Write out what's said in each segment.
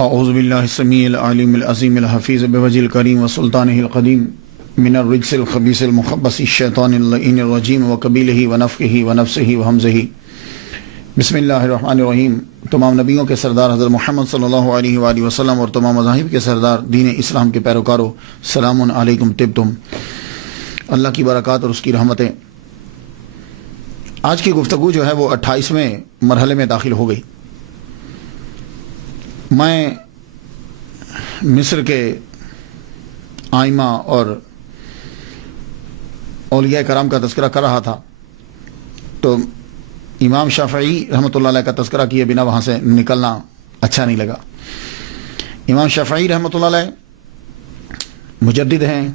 اعوذ باللہ السمیع العلیم العظیم الحفیظ بوجہ الکریم وسلطانہ القدیم من الرجس الخبیث المخبث الشیطان اللعین الرجیم وقبیلہ ونفخہ ونفسہ وہمزہ۔ بسم اللہ الرحمن الرحیم۔ تمام نبیوں کے سردار حضرت محمد صلی اللہ علیہ وآلہ وسلم اور تمام مذاہب کے سردار دین اسلام کے پیروکاروں، سلام علیکم طبتم۔ اللہ کی برکات اور اس کی رحمتیں۔ آج کی گفتگو جو ہے وہ 28ویں مرحلے میں داخل ہو گئی۔ میں مصر کے آئمہ اور اولیاء کرام کا تذکرہ کر رہا تھا تو امام شافعی رحمۃ اللہ علیہ کا تذکرہ کیے بنا وہاں سے نکلنا اچھا نہیں لگا۔ امام شافعی رحمۃ اللہ علیہ مجدد ہیں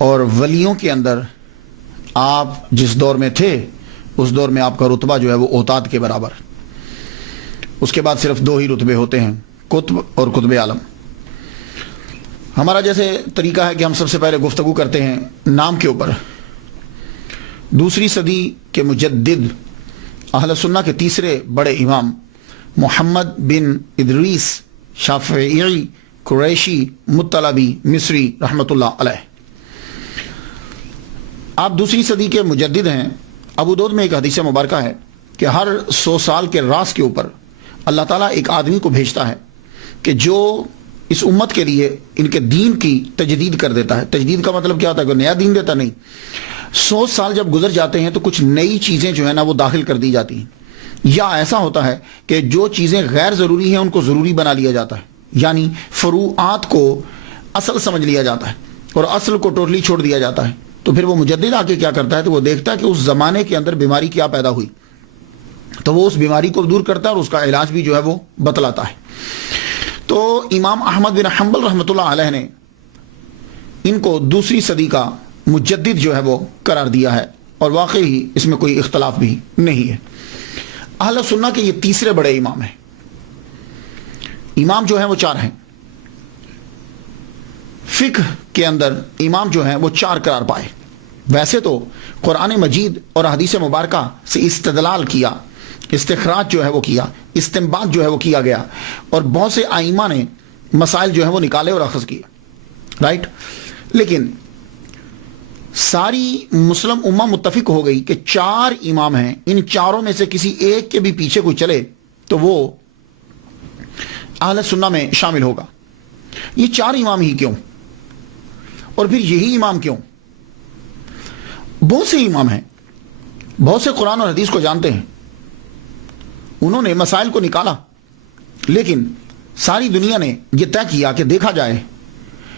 اور ولیوں کے اندر آپ جس دور میں تھے اس دور میں آپ کا رتبہ جو ہے وہ اوتاد کے برابر۔ اس کے بعد صرف 2 ہی رتبے ہوتے ہیں، قطب اور قطب عالم۔ ہمارا جیسے طریقہ ہے کہ ہم سب سے پہلے گفتگو کرتے ہیں نام کے اوپر۔ دوسری صدی کے مجدد اہل سنہ کے تیسرے بڑے امام محمد بن ادریس شافعی قریشی مطلبی مصری رحمۃ اللہ علیہ، آپ دوسری صدی کے مجدد ہیں۔ ابو داؤد میں ایک حدیث مبارکہ ہے کہ ہر 100 سال کے راس کے اوپر اللہ تعالیٰ ایک آدمی کو بھیجتا ہے کہ جو اس امت کے لیے ان کے دین کی تجدید کر دیتا ہے۔ تجدید کا مطلب کیا ہوتا ہے کہ نیا دین دیتا نہیں، 100 سال جب گزر جاتے ہیں تو کچھ نئی چیزیں جو ہے نا وہ داخل کر دی جاتی ہیں، یا ایسا ہوتا ہے کہ جو چیزیں غیر ضروری ہیں ان کو ضروری بنا لیا جاتا ہے، یعنی فروعات کو اصل سمجھ لیا جاتا ہے اور اصل کو ٹوٹلی چھوڑ دیا جاتا ہے۔ تو پھر وہ مجدد آ کے کیا کرتا ہے تو وہ دیکھتا ہے کہ اس زمانے کے اندر بیماری کیا پیدا ہوئی تو وہ اس بیماری کو دور کرتا ہے اور اس کا علاج بھی جو ہے وہ بتلاتا ہے۔ تو امام احمد بن حنبل رحمۃ اللہ علیہ نے ان کو دوسری صدی کا مجدد جو ہے وہ قرار دیا ہے، اور واقعی اس میں کوئی اختلاف بھی نہیں ہے۔ اہل سنہ کے یہ تیسرے بڑے امام ہیں۔ امام جو ہیں وہ 4 ہیں۔ فقہ کے اندر امام جو ہیں وہ 4 قرار پائے۔ ویسے تو قرآن مجید اور حدیث مبارکہ سے استدلال کیا، استخراج جو ہے وہ کیا، استنباط جو ہے وہ کیا گیا، اور بہت سے ائمہ نے مسائل جو ہے وہ نکالے اور اخذ کیے، رائٹ۔ لیکن ساری مسلم امہ متفق ہو گئی کہ 4 امام ہیں، ان چاروں میں سے کسی ایک کے بھی پیچھے کوئی چلے تو وہ اہل سنہ میں شامل ہوگا۔ یہ 4 امام ہی کیوں، اور پھر یہی امام کیوں؟ بہت سے امام ہیں، بہت سے قرآن اور حدیث کو جانتے ہیں، انہوں نے مسائل کو نکالا، لیکن ساری دنیا نے یہ طے کیا کہ دیکھا جائے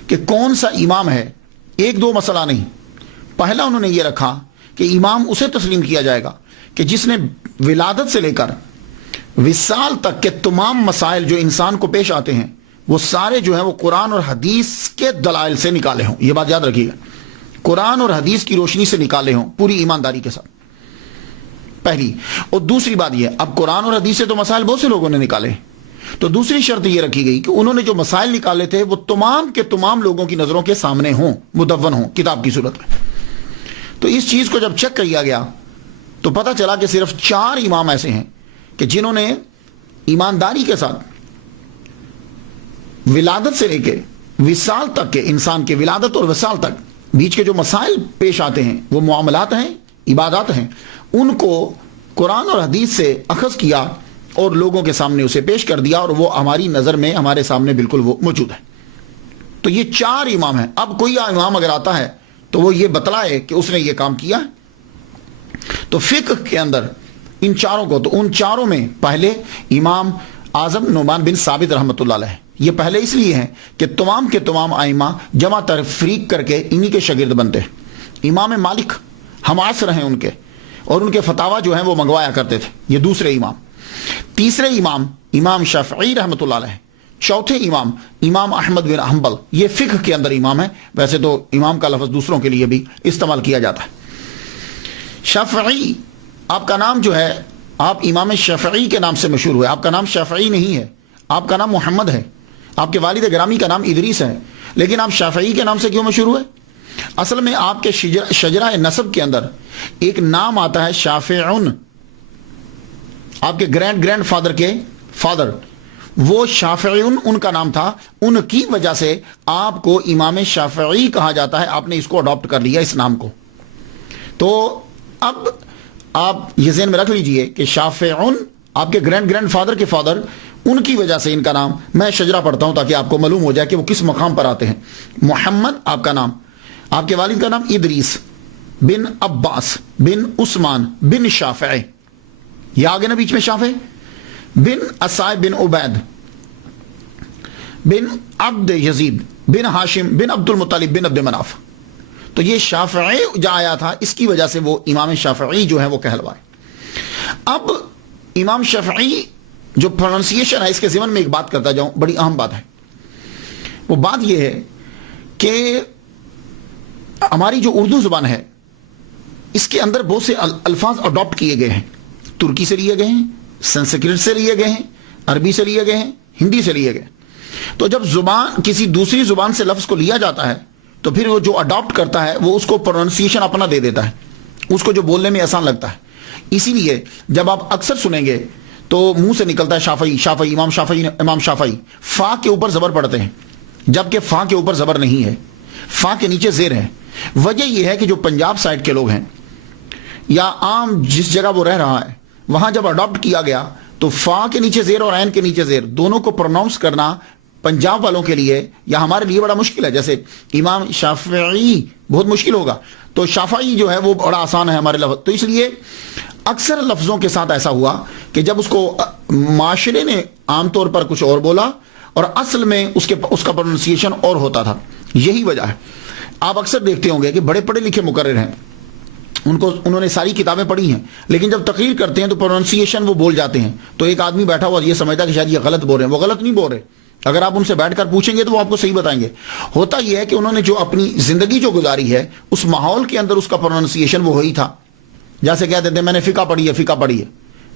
کہ کون سا امام ہے۔ 1-2 مسئلہ نہیں، پہلا انہوں نے یہ رکھا کہ امام اسے تسلیم کیا جائے گا کہ جس نے ولادت سے لے کر وصال تک کے تمام مسائل جو انسان کو پیش آتے ہیں وہ سارے جو ہیں وہ قرآن اور حدیث کے دلائل سے نکالے ہوں۔ یہ بات یاد رکھیے گا، قرآن اور حدیث کی روشنی سے نکالے ہوں پوری ایمانداری کے ساتھ، پہلی۔ اور دوسری بات یہ، اب قرآن اور حدیث سے تو مسائل بہت سے لوگوں نے نکالے، تو دوسری شرط یہ رکھی گئی کہ انہوں نے جو مسائل نکالے تھے وہ تمام کے تمام لوگوں کی نظروں کے سامنے ہوں، مدون ہوں کتاب کی صورت میں۔ تو اس چیز کو جب چیک کیا گیا تو پتہ چلا کہ صرف 4 امام ایسے ہیں کہ جنہوں نے ایمانداری کے ساتھ ولادت سے لے کے وصال تک کے، انسان کے ولادت اور وصال تک بیچ کے جو مسائل پیش آتے ہیں وہ معاملات ہیں، عبادات ہیں، ان کو قرآن اور حدیث سے اخذ کیا اور لوگوں کے سامنے اسے پیش کر دیا، اور وہ ہماری نظر میں ہمارے سامنے بالکل وہ موجود ہے۔ تو یہ 4 امام ہیں۔ اب کوئی امام اگر آتا ہے تو وہ یہ بتلائے کہ اس نے یہ کام کیا۔ تو فقہ کے اندر ان 4 کو، تو ان 4 میں پہلے امام اعظم نعمان بن ثابت رحمۃ اللہ علیہ، یہ پہلے اس لیے ہیں کہ تمام کے تمام ائمہ جمع تفریق کر کے انہی کے شاگرد بنتے ہیں۔ امام مالک ہم عصر ہیں ان کے، اور ان کے فتاویٰ جو ہیں وہ منگوایا کرتے تھے۔ یہ دوسرے امام۔ تیسرے امام امام شافعی رحمۃ اللہ علیہ۔ چوتھے امام امام احمد بن حنبل، یہ فقہ کے اندر امام ہے، ویسے تو امام کا لفظ دوسروں کے لیے بھی استعمال کیا جاتا ہے۔ شافعی، آپ کا نام جو ہے، آپ امام شافعی کے نام سے مشہور ہوئے، آپ کا نام شافعی نہیں ہے، آپ کا نام محمد ہے، آپ کے والد گرامی کا نام ادریس ہے، لیکن آپ شافعی کے نام سے کیوں مشہور ہوئے؟ اصل میں آپ کے شجرہ نسب کے اندر ایک نام آتا ہے شافعون، آپ کے گرینڈ فادر کے فادر، وہ شافعیون ان کا نام تھا، ان کی وجہ سے آپ کو امام شافعی کہا جاتا ہے، آپ نے اس کو اڈاپٹ کر لیا اس نام کو۔ تو اب آپ یہ ذہن میں رکھ لیجئے کہ شافعیون آپ کے گرینڈ فادر کے فادر، ان کی وجہ سے ان کا نام، میں شجرہ پڑھتا ہوں تاکہ آپ کو معلوم ہو جائے کہ وہ کس مقام پر آتے ہیں۔ محمد آپ کا نام، آپ کے والد کا نام ادریس بن عباس بن عثمان بن شافع، یہ آگے نا بیچ میں شافع، بن اسائب بن عبید بن عبد یزید بن ہاشم بن عبد المطلب بن عبد مناف۔ تو یہ شافعی جو آیا تھا، اس کی وجہ سے وہ امام شافعی جو ہے وہ کہلوائے۔ اب امام شافعی جو پروننسیشن ہے، اس کے ضمن میں ایک بات کرتا جاؤں، بڑی اہم بات ہے۔ وہ بات یہ ہے کہ ہماری جو اردو زبان ہے، اس کے اندر بہت سے الفاظ اڈاپٹ کیے گئے ہیں، ترکی سے لیے گئے ہیں، سنسکرت سے لیے گئے ہیں، عربی سے لیے گئے ہیں، ہندی سے لیے گئے۔ تو جب زبان کسی دوسری زبان سے لفظ کو لیا جاتا ہے تو پھر وہ جو اڈاپٹ کرتا ہے وہ اس کو پروننسیشن اپنا دے دیتا ہے، اس کو جو بولنے میں آسان لگتا ہے۔ اسی لیے جب آپ اکثر سنیں گے تو منہ سے نکلتا ہے شافعی شافعی، امام شافعی، فا کے اوپر زبر پڑتے ہیں، جبکہ فا کے اوپر زبر نہیں ہے، فا کے نیچے زیر ہے۔ وجہ یہ ہے کہ جو پنجاب سائڈ کے لوگ ہیں یا عام جس جگہ وہ رہ رہا ہے، وہاں جب اڈاپٹ کیا گیا تو فا کے نیچے زیر اور عین کے نیچے زیر دونوں کو پروناؤنس کرنا پنجاب والوں کے لیے یا ہمارے لیے بڑا مشکل ہے۔ جیسے امام شافعی بہت مشکل ہوگا، تو شافعی جو ہے وہ بڑا آسان ہے ہمارے لفظ۔ تو اس لیے اکثر لفظوں کے ساتھ ایسا ہوا کہ جب اس کو معاشرے نے عام طور پر کچھ اور بولا اور اصل میں اس کا پروننسیشن اور ہوتا تھا، یہی وجہ ہے۔ آپ اکثر دیکھتے ہوں گے کہ بڑے پڑھے لکھے مقرر ہیں، انہوں نے ساری کتابیں پڑھی ہیں، لیکن جب تقریر کرتے ہیں تو پروننسیشن وہ بول جاتے ہیں، تو ایک آدمی بیٹھا ہوا یہ سمجھتا کہ شاید یہ غلط بول رہے ہیں۔ وہ غلط نہیں بول رہے، اگر آپ ان سے بیٹھ کر پوچھیں گے تو وہ آپ کو صحیح بتائیں گے۔ ہوتا یہ ہے کہ انہوں نے جو اپنی زندگی جو گزاری ہے، اس ماحول کے اندر اس کا پروننسیشن وہ وہی تھا۔ جیسے کہتے ہیں میں نے فقہ پڑھی ہے،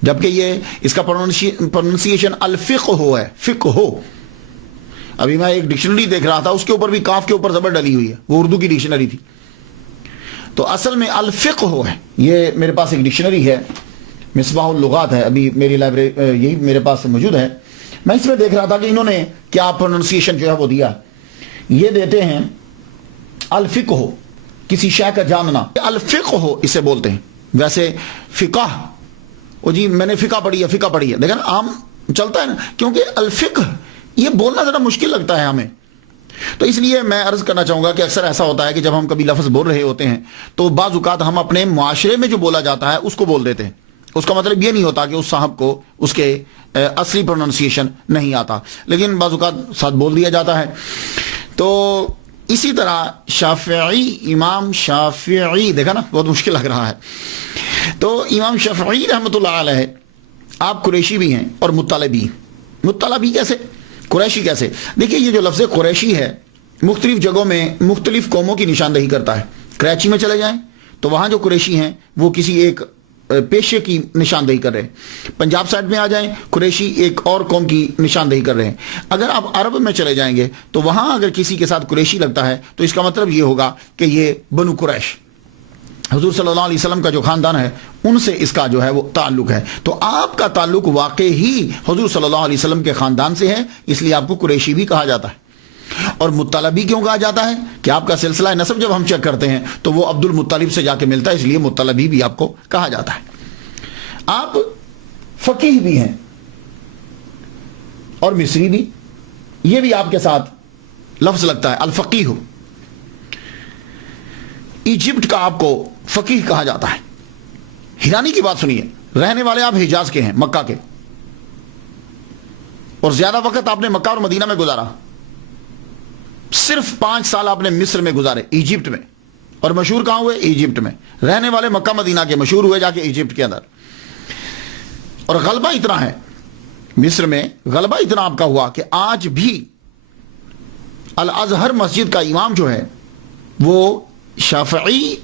جبکہ یہ اس کا پروننسیشن الفقہ ہے، فقہ ہو۔ ابھی میں ایک ڈکشنری دیکھ رہا تھا، اس کے اوپر بھی کاف کے اوپر زبر ڈلی ہوئی ہے، وہ اردو کی ڈکشنری تھی۔ تو اصل میں الفقہ ہو ہے۔ یہ میرے پاس ایک ڈکشنری ہے، مصباح اللغات ہے، ابھی میری لائبریری یہی میرے پاس موجود ہے۔ میں اس میں دیکھ رہا تھا کہ انہوں نے کیا پروننسیشن جو ہے وہ دیا، یہ دیتے ہیں الفقہ ہو، کسی شے کا جاننا، الفقہ ہو اسے بولتے ہیں۔ ویسے فقہ، او جی میں نے فقہ پڑھی ہے، دیکھیں نا عام چلتا ہے نا، کیونکہ الفقہ یہ بولنا ذرا مشکل لگتا ہے ہمیں۔ تو اس لیے میں عرض کرنا چاہوں گا کہ اکثر ایسا ہوتا ہے کہ جب ہم کبھی لفظ بول رہے ہوتے ہیں تو بعض اوقات ہم اپنے معاشرے میں جو بولا جاتا ہے اس کو بول دیتے ہیں۔ اس کا مطلب یہ نہیں ہوتا کہ اس صاحب کو اس کے اصلی پروننسیشن نہیں آتا، لیکن بعض اوقات ساتھ بول دیا جاتا ہے۔ تو اسی طرح شافعی، امام شافعی، دیکھا نا بہت مشکل لگ رہا ہے۔ تو امام شافعی رحمۃ اللہ علیہ، آپ قریشی بھی ہیں اور مطلبی کیسے، قریشی کیسے؟ دیکھیے یہ جو لفظ قریشی ہے مختلف جگہوں میں مختلف قوموں کی نشاندہی کرتا ہے۔ کراچی میں چلے جائیں تو وہاں جو قریشی ہیں وہ کسی ایک پیشے کی نشاندہی کر رہے ہیں۔ پنجاب سائڈ میں آ جائیں، قریشی ایک اور قوم کی نشاندہی کر رہے ہیں۔ اگر آپ عرب میں چلے جائیں گے تو وہاں اگر کسی کے ساتھ قریشی لگتا ہے تو اس کا مطلب یہ ہوگا کہ یہ بنو قریش، حضور صلی اللہ علیہ وسلم کا جو خاندان ہے ان سے اس کا جو ہے وہ تعلق ہے۔ تو آپ کا تعلق واقعی ہی حضور صلی اللہ علیہ وسلم کے خاندان سے ہے، اس لیے آپ کو قریشی بھی کہا جاتا ہے۔ اور مطلبی کیوں کہا جاتا ہے کہ آپ کا سلسلہ نسب جب ہم چیک کرتے ہیں تو وہ عبد المطلب سے جا کے ملتا ہے، اس لیے مطلبی بھی آپ کو کہا جاتا ہے۔ آپ فقیہ بھی ہیں اور مصری بھی، یہ بھی آپ کے ساتھ لفظ لگتا ہے الفقیہ۔ ایجپٹ کا آپ کو فقیہ کہا جاتا ہے۔ حیرانی کی بات سنیے، رہنے والے آپ حجاز کے ہیں، مکہ کے، اور زیادہ وقت آپ نے مکہ اور مدینہ میں گزارا، صرف 5 سال آپ نے مصر میں گزارے، ایجپٹ میں، اور مشہور کہاں ہوئے؟ ایجپٹ میں۔ رہنے والے مکہ مدینہ کے، مشہور ہوئے جا کے ایجپٹ کے اندر۔ اور غلبہ اتنا ہے مصر میں، غلبہ اتنا آپ کا ہوا کہ آج بھی الازہر مسجد کا امام جو ہے وہ شافعی،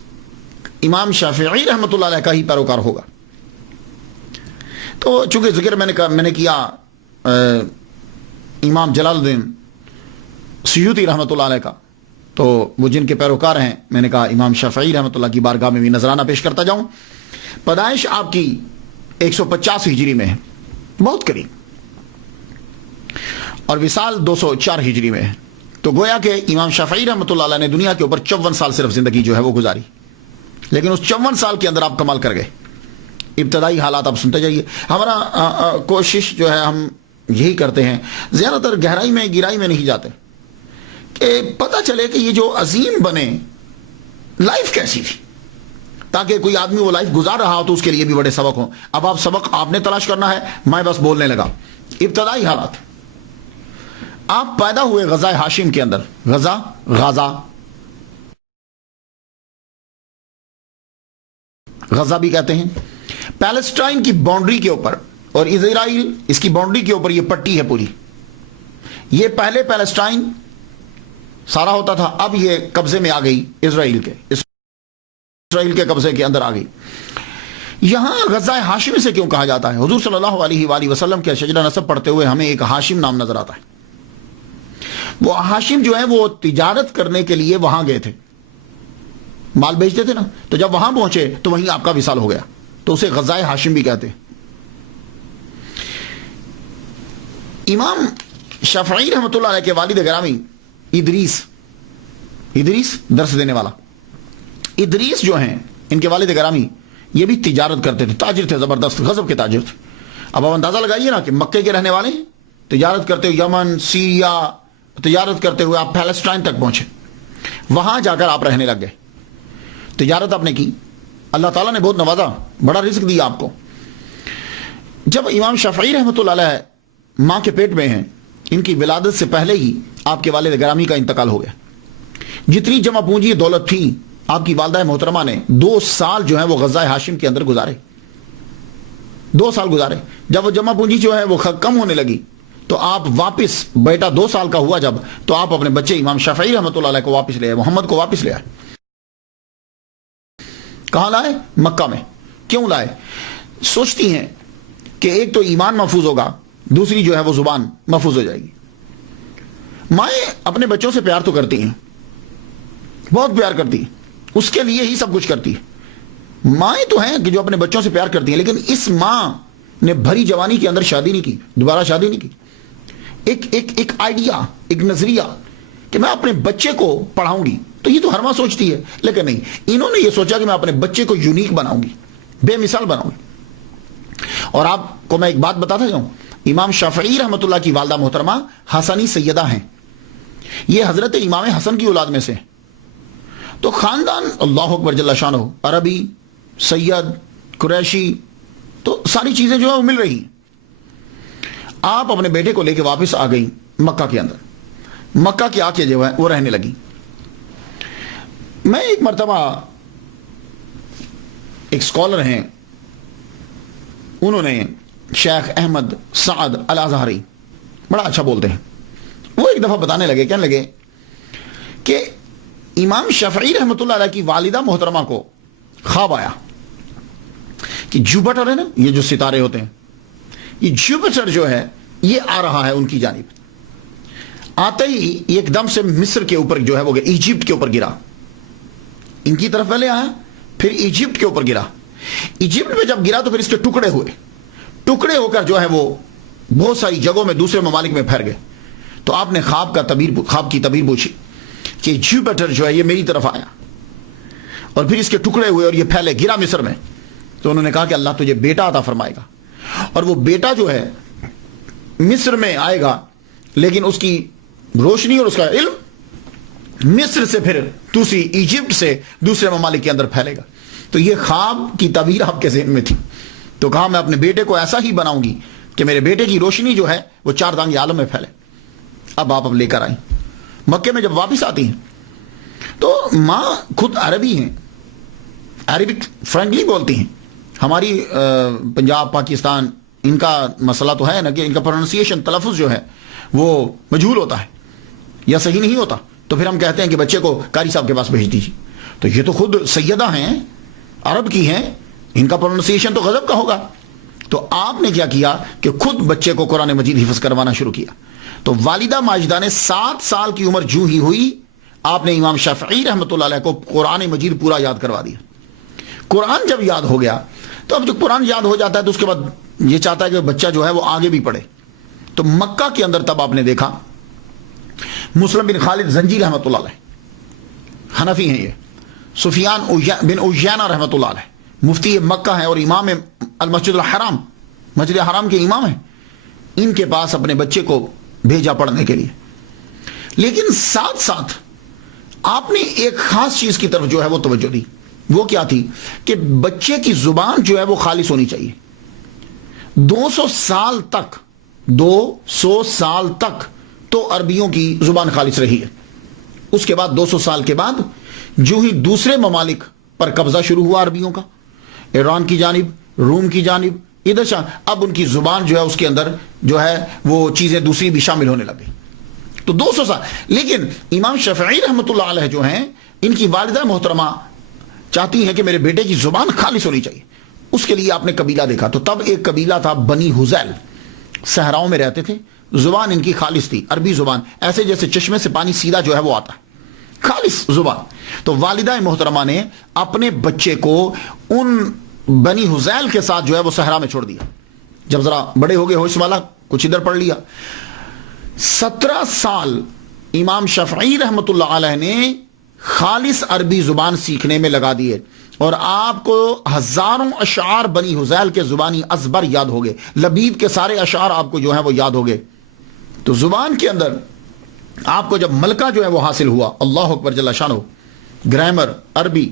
امام شافعی رحمۃ اللہ علیہ کا ہی پیروکار ہوگا۔ تو چونکہ ذکر میں نے کیا امام جلال الدین سیوطی رحمۃ اللہ علیہ کا، تو وہ جن کے پیروکار ہیں، میں نے کہا امام شافعی رحمۃ اللہ کی بارگاہ میں بھی نذرانہ پیش کرتا جاؤں۔ پیدائش آپ کی 150 ہجری میں ہے، بہت قریب۔ اور وصال 204 ہجری میں ہے. تو گویا کہ امام شافعی رحمۃ اللہ علیہ نے دنیا کے اوپر 54 سال صرف زندگی جو ہے وہ گزاری، لیکن اس 54 سال کے اندر آپ کمال کر گئے. ابتدائی حالات آپ سنتے جائیے. ہمارا کوشش جو ہے ہم یہی کرتے ہیں، زیادہ تر گہرائی میں نہیں جاتے، کہ پتہ چلے کہ یہ جو عظیم بنے لائف کیسی تھی، تاکہ کوئی آدمی وہ لائف گزار رہا ہو تو اس کے لیے بھی بڑے سبق ہوں. اب آپ سبق آپ نے تلاش کرنا ہے، میں بس بولنے لگا. ابتدائی حالات، آپ پیدا ہوئے غزہ ہاشم کے اندر. غزہ بھی کہتے ہیں. پیلسٹائن کی باؤنڈری کے اوپر، اور اسرائیل اس کی باؤنڈری کے اوپر یہ پٹی ہے پوری. یہ پہلے پیلسٹائن سارا ہوتا تھا، اب یہ قبضے میں آ گئی اسرائیل کے قبضے کے اندر آ گئی. یہاں غزہ ہاشم سے کیوں کہا جاتا ہے؟ حضور صلی اللہ علیہ وآلہ وسلم کے شجرہ نسب پڑھتے ہوئے ہمیں ایک ہاشم نام نظر آتا ہے. وہ ہاشم جو ہے وہ تجارت کرنے کے لیے وہاں گئے تھے، مال بیچتے تھے نا، تو جب وہاں پہنچے تو وہیں آپ کا وصال ہو گیا، تو اسے غزہ ہاشم بھی کہتے ہیں. امام شافعی رحمۃ اللہ علیہ کے والد گرامی ادریس درس دینے والا ادریس جو ہیں، ان کے والد گرامی یہ بھی تجارت کرتے تھے، تاجر تھے، زبردست غضب کے تاجر تھے. اب آپ اندازہ لگائیے نا کہ مکے کے رہنے والے ہیں، تجارت کرتے ہوئے یمن، سیریا تجارت کرتے ہوئے آپ پیلسٹائن تک پہنچے، وہاں جا کر آپ رہنے لگ گئے. تجارت آپ نے کی، اللہ تعالیٰ نے بہت نوازا، بڑا رزق دیا آپ کو. جب امام شافعی رحمۃ اللہ علیہ ماں کے پیٹ میں ہیں، ان کی ولادت سے پہلے ہی آپ کے والد گرامی کا انتقال ہو گیا. جتنی جمع پونجی دولت تھی، آپ کی والدہ محترمہ نے 2 سال جو ہے وہ غزہ ہاشم کے اندر گزارے. 2 سال گزارے. جب وہ جمع پونجی جو ہے وہ کم ہونے لگی تو آپ واپس، بیٹا 2 سال کا ہوا جب، تو آپ اپنے بچے امام شافعی رحمۃ اللہ علیہ کو واپس لے آئے، محمد کو واپس لے آئے. کہاں لائے؟ مکہ میں. کیوں لائے؟ سوچتی ہیں کہ ایک تو ایمان محفوظ ہوگا، دوسری جو ہے وہ زبان محفوظ ہو جائے گی. مائیں اپنے بچوں سے پیار تو کرتی ہیں، بہت پیار کرتی ہیں، اس کے لیے ہی سب کچھ کرتی ہے. مائیں تو ہیں کہ جو اپنے بچوں سے پیار کرتی ہیں، لیکن اس ماں نے بھری جوانی کے اندر شادی نہیں کی، دوبارہ شادی نہیں کی. ایک آئیڈیا، ایک نظریہ کہ میں اپنے بچے کو پڑھاؤں گی، تو یہ تو ہر ماں سوچتی ہے، لیکن نہیں، انہوں نے یہ سوچا کہ میں اپنے بچے کو یونیک بناؤں گی، بے مثال بناؤں گی. اور آپ کو میں ایک بات بتاتا جاؤں، امام شافعی رحمۃ اللہ کی والدہ محترمہ حسنی سیدہ ہیں. یہ حضرت امام حسن کی اولاد میں سے ہیں. تو خاندان اللہ اکبر جل شانہ، عربی، سید، قریشی، تو ساری چیزیں جو ہے وہ مل رہی ہیں. آپ اپنے بیٹے کو لے کے واپس آ گئی مکہ کے اندر. مکہ کے آ کے جو ہے وہ رہنے لگی. میں ایک مرتبہ، ایک سکولر ہیں، انہوں نے شیخ احمد سعد الازہری، بڑا اچھا بولتے ہیں، وہ ایک دفعہ بتانے لگے، کہنے لگے کہ امام شافعی رحمۃ اللہ علیہ کی والدہ محترمہ کو خواب آیا کہ جوپیٹر ہے نا، یہ جو ستارے ہوتے ہیں، یہ جوپیٹر جو ہے یہ آ رہا ہے ان کی جانب. آتے ہی ایک دم سے مصر کے اوپر جو ہے وہ ایجپٹ کے اوپر گرا. ان کی طرف پہلے آیا، پھر ایجپٹ کے اوپر گرا. ایجپٹ میں جب گرا تو پھر اس کے ٹکڑے ہوئے، ٹکڑے ہو کر جو ہے وہ بہت ساری جگہوں میں دوسرے ممالک میں پھیل گئے. تو آپ نے خواب کی تعبیر پوچھی کہ جوپیٹر جو ہے یہ میری طرف آیا، اور پھر اس کے ٹکڑے ہوئے اور یہ پھیلے، گرا مصر میں. تو انہوں نے کہا کہ اللہ تجھے بیٹا عطا فرمائے گا، اور وہ بیٹا جو ہے مصر میں آئے گا، لیکن اس کی روشنی اور اس کا علم مصر سے پھر دوسری ایجپٹ سے دوسرے ممالک کے اندر پھیلے گا. تو یہ خواب کی تعبیر آپ کے ذہن میں تھی. تو کہا میں اپنے بیٹے کو ایسا ہی بناؤں گی کہ میرے بیٹے کی روشنی جو ہے وہ 4 دانگ عالم میں پھیلے. اب لے کر آئیں. مکے میں جب واپس آتی ہیں تو ماں خود عربی ہیں، عربک فرینکلی بولتی ہیں. ہماری پنجاب، پاکستان، ان کا مسئلہ تو ہے نا کہ ان کا پروننسیشن، تلفظ جو ہے وہ مجہول ہوتا ہے یا صحیح نہیں ہوتا، تو پھر ہم کہتے ہیں کہ بچے کو قاری صاحب کے پاس بھیج دیجیے. تو یہ تو خود سیدہ ہیں، عرب کی ہیں، ان کا پروننسیشن تو غضب کا ہوگا. تو آپ نے کیا کیا کہ خود بچے کو قرآن مجید حفظ کروانا شروع کیا. تو والدہ ماجدہ نے 7 سال کی عمر جو ہی ہوئی، آپ نے امام شافعی رحمۃ اللہ علیہ کو قرآن مجید پورا یاد کروا دیا. قرآن جب یاد ہو گیا تو اب جو قرآن یاد ہو جاتا ہے تو اس کے بعد یہ چاہتا ہے کہ بچہ جو ہے وہ آگے بھی پڑھے. تو مکہ کے اندر تب آپ نے دیکھا مسلم بن خالد زنجی رحمۃ اللہ علیہ، حنفی ہیں یہ، سفیان بن عیینہ رحمۃ اللہ علیہ مفتی مکہ ہیں اور امام المسجد الحرام، مسجد حرام کے امام ہیں، ان کے پاس اپنے بچے کو بھیجا پڑھنے کے لیے. لیکن ساتھ ساتھ آپ نے ایک خاص چیز کی طرف جو ہے وہ توجہ دی. وہ کیا تھی کہ بچے کی زبان جو ہے وہ خالص ہونی چاہیے. 200 سال تک تو عربیوں کی زبان خالص رہی ہے. اس کے بعد 200 سال کے بعد جو ہی دوسرے ممالک پر قبضہ شروع ہوا عربیوں کا، ایران کی جانب، روم کی جانب، ادھر اب ان کی زبان جو ہے اس کے اندر جو ہے وہ چیزیں دوسری بھی شامل ہونے لگی. تو 200 سال. لیکن امام شافعی رحمۃ اللہ علیہ جو ہیں، ان کی والدہ محترمہ چاہتی ہیں کہ میرے بیٹے کی زبان خالص ہونی چاہیے. اس کے لیے آپ نے قبیلہ دیکھا. تو تب ایک قبیلہ تھا بنی حذیل، صحراؤں میں رہتے تھے، زبان ان کی خالص تھی، عربی زبان، ایسے جیسے چشمے سے پانی سیدھا جو ہے وہ آتا ہے، خالص زبان. تو والدہ محترمہ نے اپنے بچے کو ان بنی حذیل کے ساتھ جو ہے وہ صحرا میں چھوڑ دیا. جب ذرا بڑے ہو گئے، ہوش والا، کچھ ادھر پڑھ لیا. 17 سال امام شافعی رحمۃ اللہ علیہ نے خالص عربی زبان سیکھنے میں لگا دیے، اور آپ کو ہزاروں اشعار بنی حذیل کے زبانی ازبر یاد ہو گئے. لبید کے سارے اشعار آپ کو جو ہے وہ یاد ہو گئے. تو زبان کے اندر آپ کو جب ملکہ جو ہے وہ حاصل ہوا، اللہ اکبر جل شانہ، گرامر، عربی،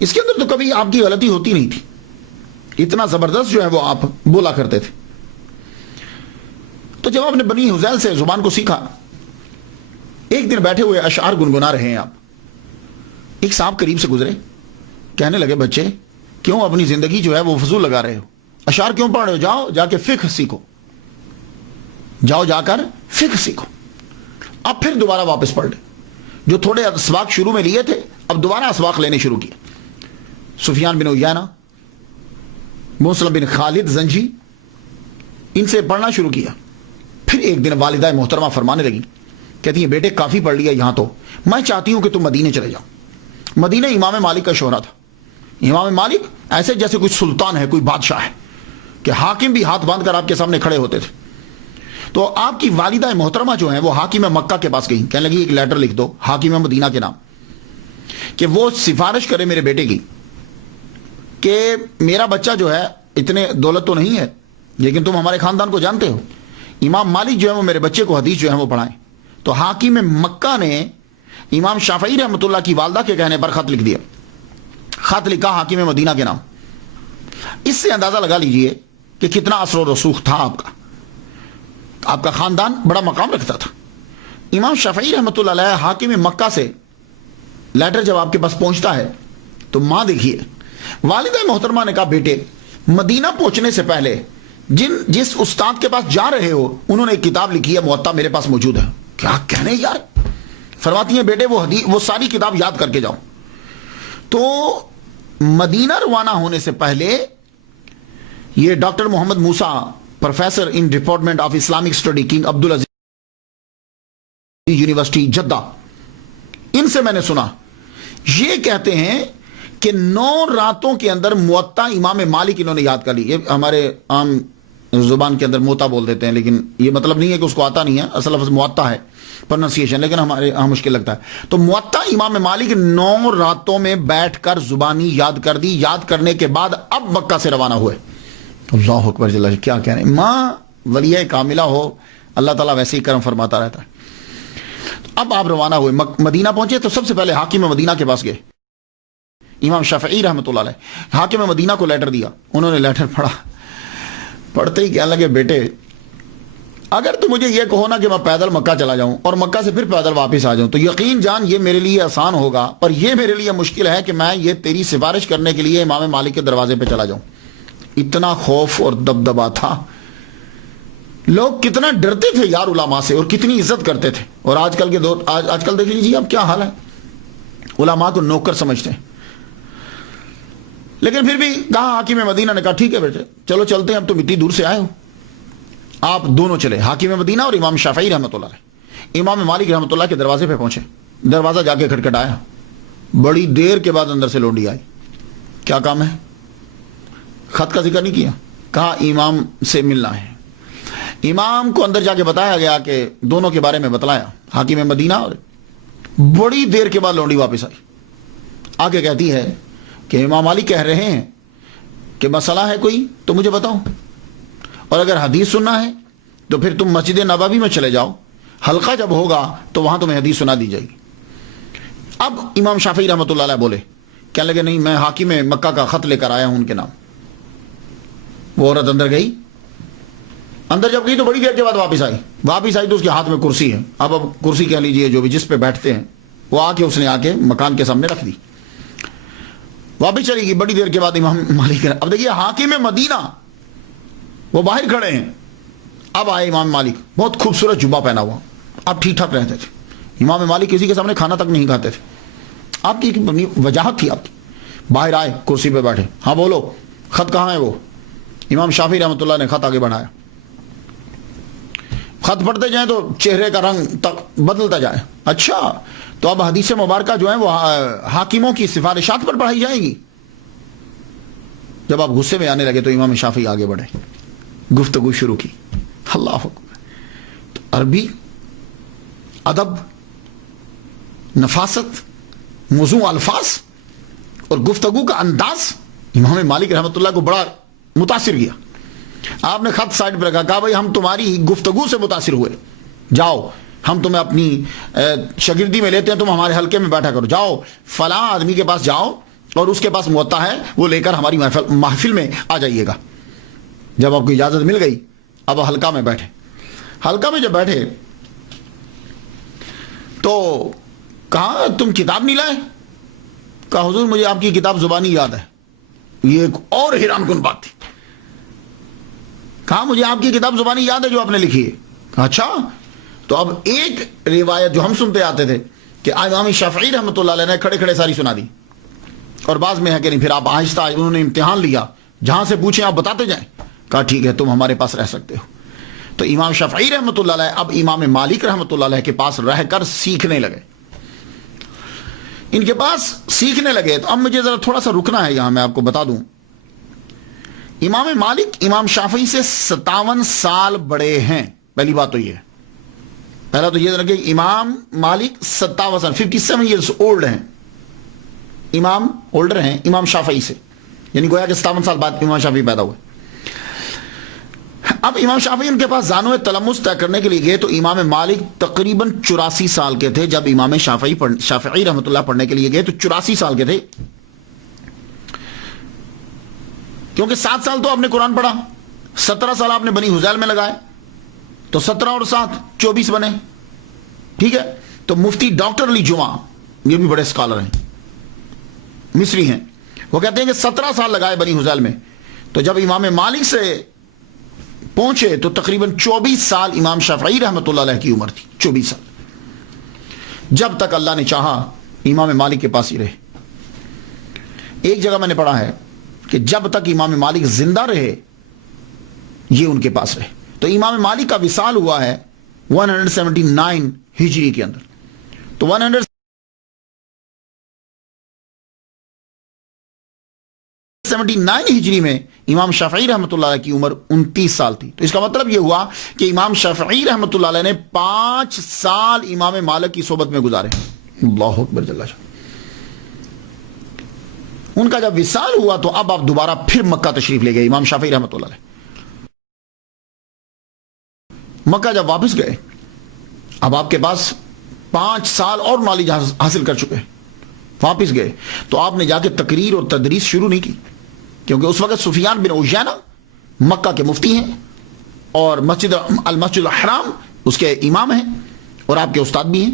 اس کے اندر تو کبھی آپ کی غلطی ہوتی نہیں تھی. اتنا زبردست جو ہے وہ آپ بولا کرتے تھے. تو جب آپ نے بنی حذیل سے زبان کو سیکھا، ایک دن بیٹھے ہوئے اشعار گنگنا رہے ہیں آپ، ایک صاحب قریب سے گزرے، کہنے لگے بچے کیوں اپنی زندگی جو ہے وہ فضول لگا رہے ہو، اشعار کیوں پڑھ رہے ہو، جاؤ جا کے فقہ سیکھو، جاؤ جا کر فقہ سیکھو. اب پھر دوبارہ واپس پڑھ لیں. جو تھوڑے اسباق شروع میں لیے تھے اب دوبارہ اسباق لینے شروع کیے. سفیان بن عیینہ، مسلم بن خالد زنجی، ان سے پڑھنا شروع کیا. پھر ایک دن والدہ محترمہ فرمانے لگی، کہتی ہیں بیٹے کافی پڑھ لیا یہاں تو، میں چاہتی ہوں کہ تم مدینے چلے جاؤ. مدینہ امام مالک کا شہرہ تھا. امام مالک ایسے جیسے کوئی سلطان ہے، کوئی بادشاہ ہے، کہ حاکم بھی ہاتھ باندھ کر آپ کے سامنے کھڑے ہوتے تھے. تو آپ کی والدہ محترمہ جو ہیں وہ حاکم مکہ کے پاس گئی، کہنے لگی ایک لیٹر لکھ دو حاکم مدینہ کے نام، کہ وہ سفارش کرے میرے بیٹے کی کہ میرا بچہ جو ہے، اتنے دولت تو نہیں ہے لیکن تم ہمارے خاندان کو جانتے ہو، امام مالک جو ہے وہ میرے بچے کو حدیث جو ہے وہ پڑھائیں. تو حاکم مکہ نے امام شافعی رحمۃ اللہ کی والدہ کے کہنے پر خط لکھ دیا. خط لکھا حاکم مدینہ کے نام. اس سے اندازہ لگا لیجئے کہ کتنا اثر و رسوخ تھا آپ کا. آپ کا خاندان بڑا مقام رکھتا تھا. امام شافعی رحمۃ اللہ علیہ حاکم مکہ سے لیٹر جب آپ کے پاس پہنچتا ہے تو ماں دیکھیے، والدہ محترمہ نے کہا بیٹے مدینہ پہنچنے سے پہلے جس استاد کے پاس جا رہے ہو انہوں نے ایک کتاب لکھی ہے، موطا میرے پاس موجود ہے. کیا کہنے یار. فرماتی ہیں بیٹے وہ ساری کتاب یاد کر کے جاؤ. تو مدینہ روانہ ہونے سے پہلے یہ doctor Muhammad Musa, professor in department of Islamic study, King Abdulaziz University Jeddah, ان سے میں نے سنا، یہ کہتے ہیں کہ 9 راتوں کے اندر موطا امام مالک انہوں نے یاد کر لی. یہ ہمارے عام زبان کے اندر موطا بول دیتے ہیں، لیکن یہ مطلب نہیں ہے کہ اس کو آتا نہیں ہے، اصل لفظ موطا ہے پروننسیشن، لیکن ہمارے یہاں مشکل لگتا ہے. تو موطا امام مالک 9 راتوں میں بیٹھ کر زبانی یاد کر دی. یاد کرنے کے بعد اب مکہ سے روانہ ہوئے. اللہ اکبر جل، کیا کہہ رہے ہیں. ماں ولیہ کاملہ ہو، اللہ تعالیٰ ویسے ہی کرم فرماتا رہتا ہے. اب آپ روانہ ہوئے، مدینہ پہنچے تو سب سے پہلے حاکم مدینہ کے پاس گئے، امام شافعی رحمۃ اللہ علیہ. حاکم مدینہ کو لیٹر دیا. انہوں نے لیٹر پڑھا. پڑھتے ہی کہنے لگے بیٹے اگر تو مجھے یہ کہو نا کہ میں پیدل مکہ چلا جاؤں اور مکہ سے پھر پیدل واپس آ جاؤں تو یقین جان یہ میرے لیے آسان ہوگا، اور یہ میرے لیے مشکل ہے کہ میں یہ تیری سفارش کرنے کے لیے امام مالک کے دروازے پہ چلا جاؤں. اتنا خوف اور دبدبا تھا. لوگ کتنا ڈرتے تھے یار علماء سے، اور کتنی عزت کرتے تھے. اور آج کل کے دور، آج کل دیکھ لیجیے اب کیا حال ہے، علماء کو نوکر سمجھتے ہیں. لیکن پھر بھی کہا حاکم مدینہ نے کہا ٹھیک ہے بیٹے چلو چلتے ہیں، اب تم اتنی دور سے آئے ہو. آپ دونوں چلے، حاکم مدینہ اور امام شافعی رحمۃ اللہ علیہ. امام مالک رحمۃ اللہ کے دروازے پہ پہنچے. دروازہ جا کے کھٹکھٹایا. بڑی دیر کے بعد اندر سے لونڈی آئی. کیا کام ہے؟ خط کا ذکر نہیں کیا، کہا امام سے ملنا ہے. امام کو اندر جا کے بتایا گیا کہ دونوں کے بارے میں بتلایا حاکم مدینہ، اور بڑی دیر کے بعد لونڈی واپس آئی، آگے کہتی ہے کہ امام مالک کہہ رہے ہیں کہ مسئلہ ہے کوئی تو مجھے بتاؤ، اور اگر حدیث سننا ہے تو پھر تم مسجد نبوی میں چلے جاؤ، حلقہ جب ہوگا تو وہاں تمہیں حدیث سنا دی جائے گی۔ اب امام شافعی رحمۃ اللہ علیہ بولے، کہنے لگے نہیں، میں حاکم مکہ کا خط لے کر آیا ہوں ان کے نام۔ وہ عورت اندر گئی، اندر جب گئی تو بڑی دیر کے بعد واپس آئی تو اس کے ہاتھ میں کرسی ہے، اب کرسی کہہ لیجئے جو بھی جس پہ بیٹھتے ہیں، وہ اس نے آ کے مکان کے سامنے رکھ دی، واپس چلی گئی۔ بڑی دیر کے بعد امام مالک، اب دیکھیے حاکم مدینہ وہ باہر کھڑے ہیں، اب آئے امام مالک، بہت خوبصورت جبہ پہنا ہوا، اب ٹھیک ٹھاک رہتے تھے، امام مالک کسی کے سامنے کھانا تک نہیں کھاتے تھے، آپ کی وجاہت تھی آپ کی۔ باہر آئے، کرسی پہ بیٹھے، ہاں بولو خط کہاں ہے؟ وہ امام شافعی رحمۃ اللہ نے خط آگے بڑھایا، خط پڑھتے جائیں تو چہرے کا رنگ تک بدلتا جائے، اچھا تو اب حدیث مبارکہ جو ہیں وہ حاکموں کی سفارشات پر پڑھائی جائے گی۔ جب آپ غصے میں آنے لگے تو امام شافعی آگے بڑھے، گفتگو شروع کی، اللہ اکبر، تو عربی، ادب، نفاست، موزوں الفاظ اور گفتگو کا انداز امام مالک رحمۃ اللہ کو بڑا متاثر کیا۔ آپ نے خط سائڈ پہ رکھا، کہا بھائی ہم تمہاری گفتگو سے متاثر ہوئے، جاؤ ہم تمہیں اپنی شاگردی میں لیتے ہیں، تم ہمارے حلقے میں بیٹھا کرو، جاؤ فلاں آدمی کے پاس جاؤ اور اس کے پاس موطا ہے، وہ لے کر ہماری محفل میں آ جائیے گا۔ جب آپ کو اجازت مل گئی اب حلقہ میں بیٹھے، حلقہ میں جب بیٹھے تو کہا تم کتاب نہیں لائے؟ کہا حضور مجھے آپ کی کتاب زبانی یاد ہے۔ یہ ایک اور حیران کن بات تھی، کہا مجھے آپ کی کتاب زبانی یاد ہے جو آپ نے لکھی ہے۔ اچھا، تو اب ایک روایت جو ہم سنتے آتے تھے کہ امام شافعی رحمۃ اللہ علیہ نے کھڑے کھڑے ساری سنا دی، اور بعض میں ہے کہ نہیں پھر آپ آہستہ انہوں نے امتحان لیا، جہاں سے پوچھیں آپ بتاتے جائیں، کہا ٹھیک ہے تم ہمارے پاس رہ سکتے ہو۔ تو امام شافعی رحمۃ اللہ علیہ اب امام مالک رحمۃ اللہ علیہ کے پاس رہ کر سیکھنے لگے، ان کے پاس سیکھنے لگے۔ تو اب مجھے ذرا تھوڑا سا رکنا ہے یہاں، میں آپ کو بتا دوں امام مالک امام شافعی سے 57 سال بڑے ہیں، پہلی بات تو یہ ہے، پہلا تو یہ رکھے امام مالک 57 سال 57 ایئرس اولڈ ہیں، امام اولڈر ہیں امام شافعی سے، یعنی گویا کہ 57 سال بعد امام شافعی پیدا ہوئے۔ اب امام شافعی ان کے پاس زانو تلمس طے کرنے کے لیے گئے تو امام مالک تقریباً 84 سال کے تھے جب امام شافعی رحمۃ اللہ پڑھنے کے لیے گئے تو 84 سال کے تھے، کیونکہ 7 سال تو آپ نے قرآن پڑھا، 17 سال آپ نے بنی حذیل میں لگائے، تو 17 اور 7 24 بنے، ٹھیک ہے۔ تو مفتی ڈاکٹر علی جمعہ، یہ بھی بڑے اسکالر ہیں، مصری ہیں، وہ کہتے ہیں کہ 17 سال لگائے بنی حذیل میں، تو جب امام مالک سے پہنچے تو تقریباً 24 سال امام شافعی رحمۃ اللہ علیہ کی عمر تھی، 24 سال، جب تک اللہ نے چاہا امام مالک کے پاس ہی رہے۔ ایک جگہ میں نے پڑھا ہے کہ جب تک امام مالک زندہ رہے یہ ان کے پاس رہے۔ تو امام مالک کا وصال ہوا ہے 179 ہجری کے اندر، تو 179 ہجری میں امام شافعی رحمۃ اللہ علیہ کی عمر 29 سال تھی، تو اس کا مطلب یہ ہوا کہ امام شافعی رحمۃ اللہ علیہ نے 5 سال امام مالک کی صحبت میں گزارے، اللہ اکبر جل شانہ۔ ان کا جب وصال ہوا تو اب آپ دوبارہ پھر مکہ تشریف لے گئے امام شافعی رحمۃ اللہ علیہ۔ مکہ جب واپس گئے اب آپ کے پاس 5 سال اور نالج حاصل کر چکے، واپس گئے تو آپ نے جا کے تقریر اور تدریس شروع نہیں کی، کیونکہ اس وقت سفیان بن عیینہ مکہ کے مفتی ہیں اور المسجد الحرام اس کے امام ہیں اور آپ کے استاد بھی ہیں،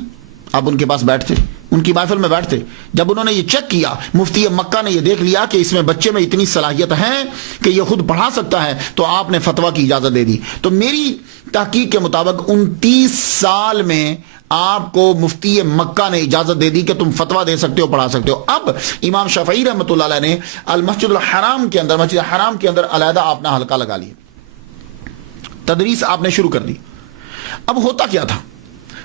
آپ ان کے پاس بیٹھتے، ان کی محفل میں بیٹھتے۔ جب انہوں نے یہ چیک کیا، مفتی مکہ نے یہ دیکھ لیا کہ اس میں بچے میں اتنی صلاحیت ہے کہ یہ خود پڑھا سکتا ہے، تو آپ نے فتویٰ کی اجازت دے دی۔ تو میری تحقیق کے مطابق 29 سال میں آپ کو مفتی مکہ نے اجازت دے دی کہ تم فتویٰ دے سکتے ہو، پڑھا سکتے ہو۔ اب امام شافعی رحمۃ اللہ علیہ نے المسجد الحرام کے اندر، مسجد حرام کے اندر علیحدہ اپنا حلقہ لگا لیا، تدریس آپ نے شروع کر دی۔ اب ہوتا کیا تھا،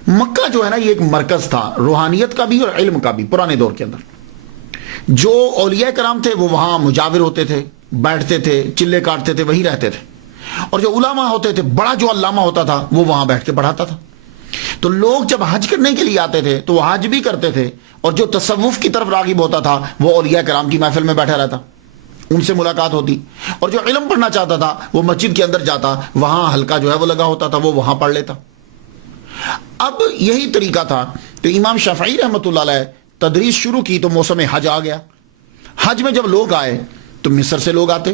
مکہ جو ہے نا یہ ایک مرکز تھا روحانیت کا بھی اور علم کا بھی پرانے دور کے اندر۔ جو اولیاء کرام تھے وہ وہاں مجاور ہوتے تھے، بیٹھتے تھے، چلے کاٹتے تھے، وہیں رہتے تھے، اور جو علماء ہوتے تھے، بڑا جو علامہ ہوتا تھا وہ وہاں بیٹھ کے پڑھاتا تھا. تو لوگ جب حج کرنے کے لیے آتے تھے تو وہ حج بھی کرتے تھے، اور جو تصوف کی طرف راغب ہوتا تھا وہ اولیاء کرام کی محفل میں بیٹھا رہتا، ان سے ملاقات ہوتی. اور جو علم پڑھنا چاہتا تھا وہ مسجد کے اندر جاتا، وہاں حلقہ جو ہے وہ لگا ہوتا تھا، وہ وہاں پڑھ لیتا. اب یہی طریقہ تھا. تو امام شافعی رحمۃ اللہ علیہ تدریس شروع کی تو موسم حج آ گیا. حج میں جب لوگ آئے تو مصر سے لوگ آتے،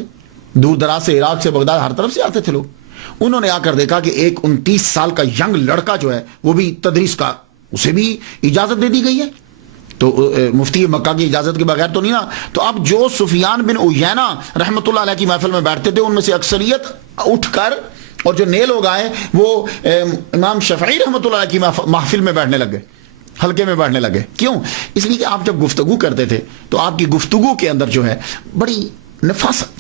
دور دراز سے، عراق سے، بغداد، ہر طرف سے آتے تھے لوگ. انہوں نے آ کر دیکھا کہ ایک 29 سال کا ینگ لڑکا جو ہے وہ بھی تدریس کا، اسے بھی اجازت دے دی گئی ہے. تو مفتی مکہ کی اجازت کے بغیر تو نہیں نا. تو اب جو سفیان بن عیینہ رحمۃ اللہ علیہ کی محفل میں بیٹھتے تھے ان میں سے اکثریت اٹھ کر، اور جو نئے لوگ آئے وہ امام شافعی رحمۃ اللہ علیہ کی محفل میں بیٹھنے لگ گئے، حلقے میں بیٹھنے لگے. کیوں؟ اس لیے کہ آپ جب گفتگو کرتے تھے تو آپ کی گفتگو کے اندر جو ہے بڑی نفاست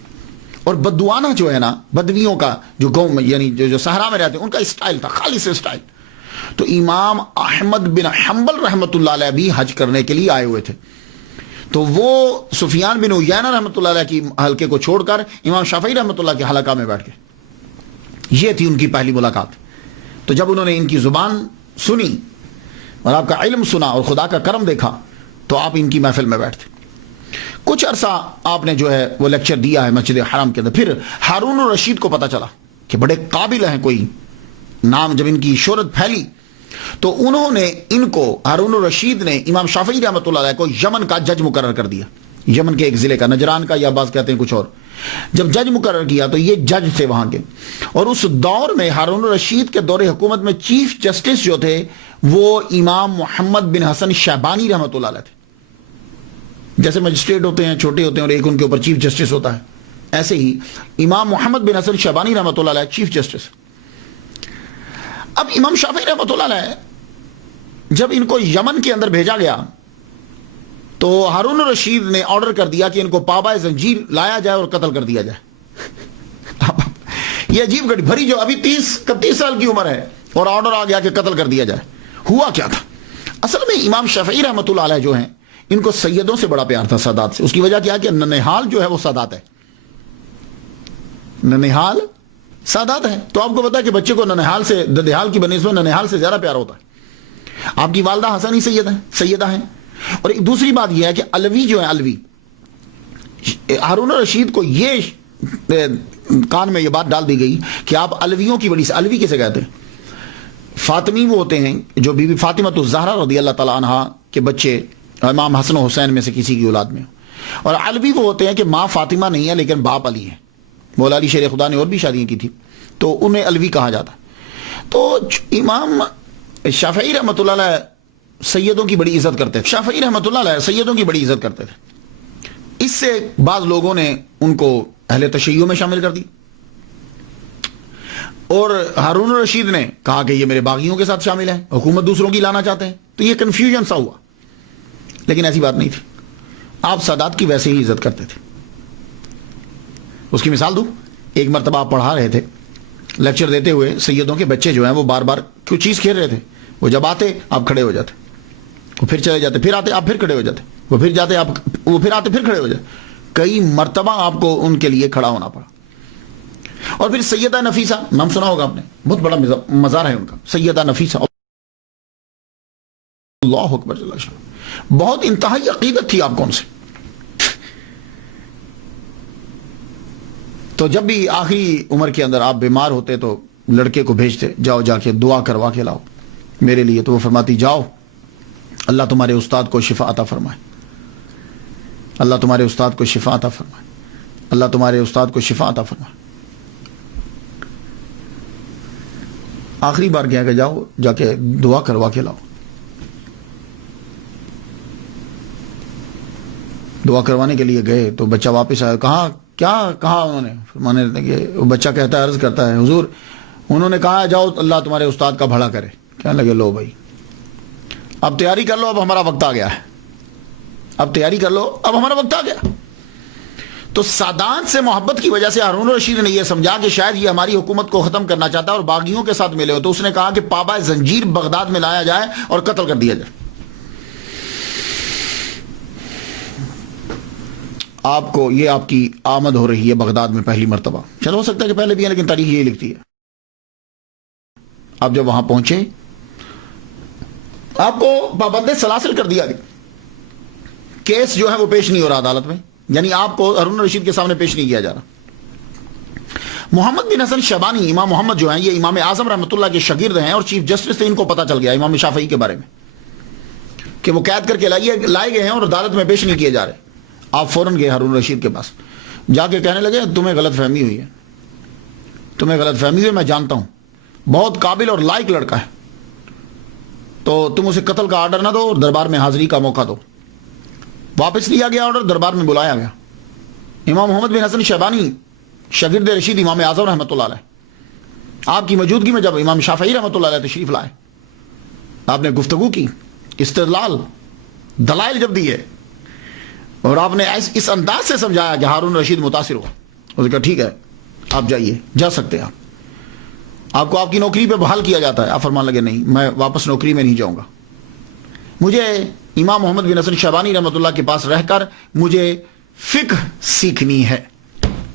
اور بدوانہ جو ہے نا، بدویوں کا جو گاؤں میں، یعنی جو صحرا میں رہتے ہیں، ان کا اسٹائل تھا، خالص اسٹائل. تو امام احمد بن حنبل رحمۃ اللہ علیہ بھی حج کرنے کے لیے آئے ہوئے تھے. تو وہ سفیان بن عیینہ رحمۃ اللہ علیہ کی حلقے کو چھوڑ کر امام شافعی رحمۃ اللہ کے حلقہ میں بیٹھ گئے. یہ تھی ان کی پہلی ملاقات. تو جب انہوں نے ان کی زبان سنی اور آپ کا علم سنا اور خدا کا کرم دیکھا تو آپ ان کی محفل میں بیٹھتے. کچھ عرصہ آپ نے جو ہے وہ لیکچر دیا ہے مسجد حرام کے اندر. پھر ہارون الرشید کو پتا چلا کہ بڑے قابل ہیں، کوئی نام، جب ان کی شہرت پھیلی تو انہوں نے ان کو، ہارون الرشید نے امام شافعی رحمۃ اللہ علیہ کو یمن کا جج مقرر کر دیا. یمن کے ایک ضلع کا، نجران کا، یا بعض کہتے ہیں کچھ اور. جب جج مقرر کیا تو یہ جج تھے وہاں کے. اور اس دور میں ہارون الرشید کے دور حکومت میں چیف جسٹس جو تھے وہ امام محمد بن حسن شیبانی رحمۃ اللہ علیہ تھے. جیسے مجسٹریٹ ہوتے ہیں، چھوٹے ہوتے ہیں، اور ایک ان کے اوپر چیف جسٹس ہوتا ہے، ایسے ہی امام محمد بن حسن شیبانی رحمۃ اللہ علیہ چیف جسٹس. اب امام شافعی رحمۃ اللہ علیہ جب ان کو یمن کے اندر بھیجا گیا تو ہارون الرشید نے آرڈر کر دیا کہ ان کو پابائے زنجیر لایا جائے اور قتل کر دیا جائے. یہ عجیب گھڑی بھری، جو ابھی 31 سال کی عمر ہے اور آرڈر آ گیا کہ قتل کر دیا جائے. ہوا کیا تھا؟ اصل میں امام شافعی رحمۃ اللہ علیہ جو ہیں ان کو سیدوں سے بڑا پیار تھا، سادات سے. اس کی وجہ کیا ہے کہ ننہال جو ہے وہ سادات ہے، ننہال سادات ہے. تو آپ کو پتا ہے کہ بچے کو ننہال سے، ددہال کی بنسبت ننہال سے زیادہ پیار ہوتا ہے. آپ کی والدہ حسنی سیدہ ہیں. اور ایک دوسری بات یہ ہے کہ علوی جو ہے، علوی، ہارون الرشید کو یہ کان میں یہ بات ڈال دی گئی کہ آپ علویوں کی بڑی، علوی کسے کہتے ہیں؟ فاطمی وہ ہوتے ہیں جو بی بی فاطمہ الزہرا رضی اللہ تعالیٰ عنہا کے بچے امام حسن و حسین میں سے کسی کی اولاد میں. اور علوی وہ ہوتے ہیں کہ ماں فاطمہ نہیں ہے لیکن باپ علی ہے. مولا علی شیر خدا نے اور بھی شادیاں کی تھی تو انہیں علوی کہا جاتا. تو امام شافعی رحمۃ اللہ علیہ سیدوں کی بڑی عزت کرتے تھے. شافعی رحمۃ اللہ علیہ سیدوں کی بڑی عزت کرتے تھے. اس سے بعض لوگوں نے ان کو اہل تشیع میں شامل کر دی، اور ہارون الرشید نے کہا کہ یہ میرے باغیوں کے ساتھ شامل ہیں، حکومت دوسروں کی لانا چاہتے ہیں. تو یہ کنفیوژن سا ہوا، لیکن ایسی بات نہیں تھی. آپ سادات کی ویسے ہی عزت کرتے تھے. اس کی مثال دوں. ایک مرتبہ آپ پڑھا رہے تھے، لیکچر دیتے ہوئے، سیدوں کے بچے جو ہیں وہ بار بار کچھ چیز کھیل رہے تھے. وہ جب آتے آپ کھڑے ہو جاتے، وہ پھر چلے جاتے، پھر آتے آپ پھر کھڑے ہو جاتے، وہ پھر جاتے آپ، وہ پھر آتے پھر کھڑے ہو جاتے. کئی مرتبہ آپ کو ان کے لیے کھڑا ہونا پڑا. اور پھر سیدہ نفیسہ، نام سنا ہوگا آپ نے، بہت بڑا مزار ہے ان کا، سیدہ نفیسہ، اللہ اکبر، بہت انتہائی عقیدت تھی آپ کو ان سے. تو جب بھی آخری عمر کے اندر آپ بیمار ہوتے تو لڑکے کو بھیجتے، جاؤ جا کے دعا کروا کے لاؤ میرے لیے. تو وہ فرماتی جاؤ، اللہ تمہارے استاد کو شفا عطا فرمائے، اللہ تمہارے استاد کو شفا عطا فرمائے، اللہ تمہارے استاد کو شفا عطا فرمائے. آخری بار کیا کہ جاؤ جا کے دعا کروا کے لاؤ. دعا کروانے کے لیے گئے تو بچہ واپس آیا. کہا انہوں نے، فرمانے لگے، وہ بچہ کہتا ہے، عرض کرتا ہے، حضور انہوں نے کہا جاؤ اللہ تمہارے استاد کا بھلا کرے. کہنے لگے لو بھائی اب تیاری کر لو، اب ہمارا وقت آ گیا ہے، اب تیاری کر لو، اب ہمارا وقت آ گیا. تو سادات سے محبت کی وجہ سے ہارون الرشید نے یہ سمجھا کہ شاید یہ ہماری حکومت کو ختم کرنا چاہتا ہے اور باغیوں کے ساتھ ملے ہو. تو اس نے کہا کہ پابائے زنجیر بغداد میں لایا جائے اور قتل کر دیا جائے. آپ کو یہ آپ کی آمد ہو رہی ہے بغداد میں پہلی مرتبہ. چلو ہو سکتا ہے کہ پہلے بھی ہے لیکن تاریخ یہ لکھتی ہے. آپ جب وہاں پہنچے آپ کو پابند سلاسل کر دیا گیا. کیس جو ہے وہ پیش نہیں ہو رہا عدالت میں، یعنی آپ کو ہارون رشید کے سامنے پیش نہیں کیا جا رہا. محمد بن حسن شیبانی، امام محمد جو ہیں یہ امام اعظم رحمۃ اللہ کے شاگرد ہیں اور چیف جسٹس سے ان کو پتہ چل گیا امام شافعی کے بارے میں کہ وہ قید کر کے لائے گئے ہیں اور عدالت میں پیش نہیں کیے جا رہے. آپ فوراً گئے ہارون رشید کے پاس، جا کے کہنے لگے تمہیں غلط فہمی ہوئی ہے، تمہیں غلط فہمی ہوئی، میں جانتا ہوں بہت قابل اور لائق لڑکا ہے، تو تم اسے قتل کا آرڈر نہ دو اور دربار میں حاضری کا موقع دو. واپس لیا گیا آرڈر، دربار میں بلایا گیا. امام محمد بن حسن شیبانی شاگرد رشید امام اعظم رحمۃ اللہ علیہ، آپ کی موجودگی میں جب امام شافعی رحمۃ اللہ علیہ تشریف لائے، آپ نے گفتگو کی، استدلال دلائل جب دیے اور آپ نے اس انداز سے سمجھایا کہ ہارون رشید متاثر ہوا. اس نے کہا ٹھیک ہے آپ جائیے، جا سکتے ہیں آپ کو آپ کی نوکری پہ بحال کیا جاتا ہے. آپ فرمان لگے نہیں، میں واپس نوکری میں نہیں جاؤں گا، مجھے امام محمد بن حسن شیبانی رحمۃ اللہ کے پاس رہ کر مجھے فقہ سیکھنی ہے.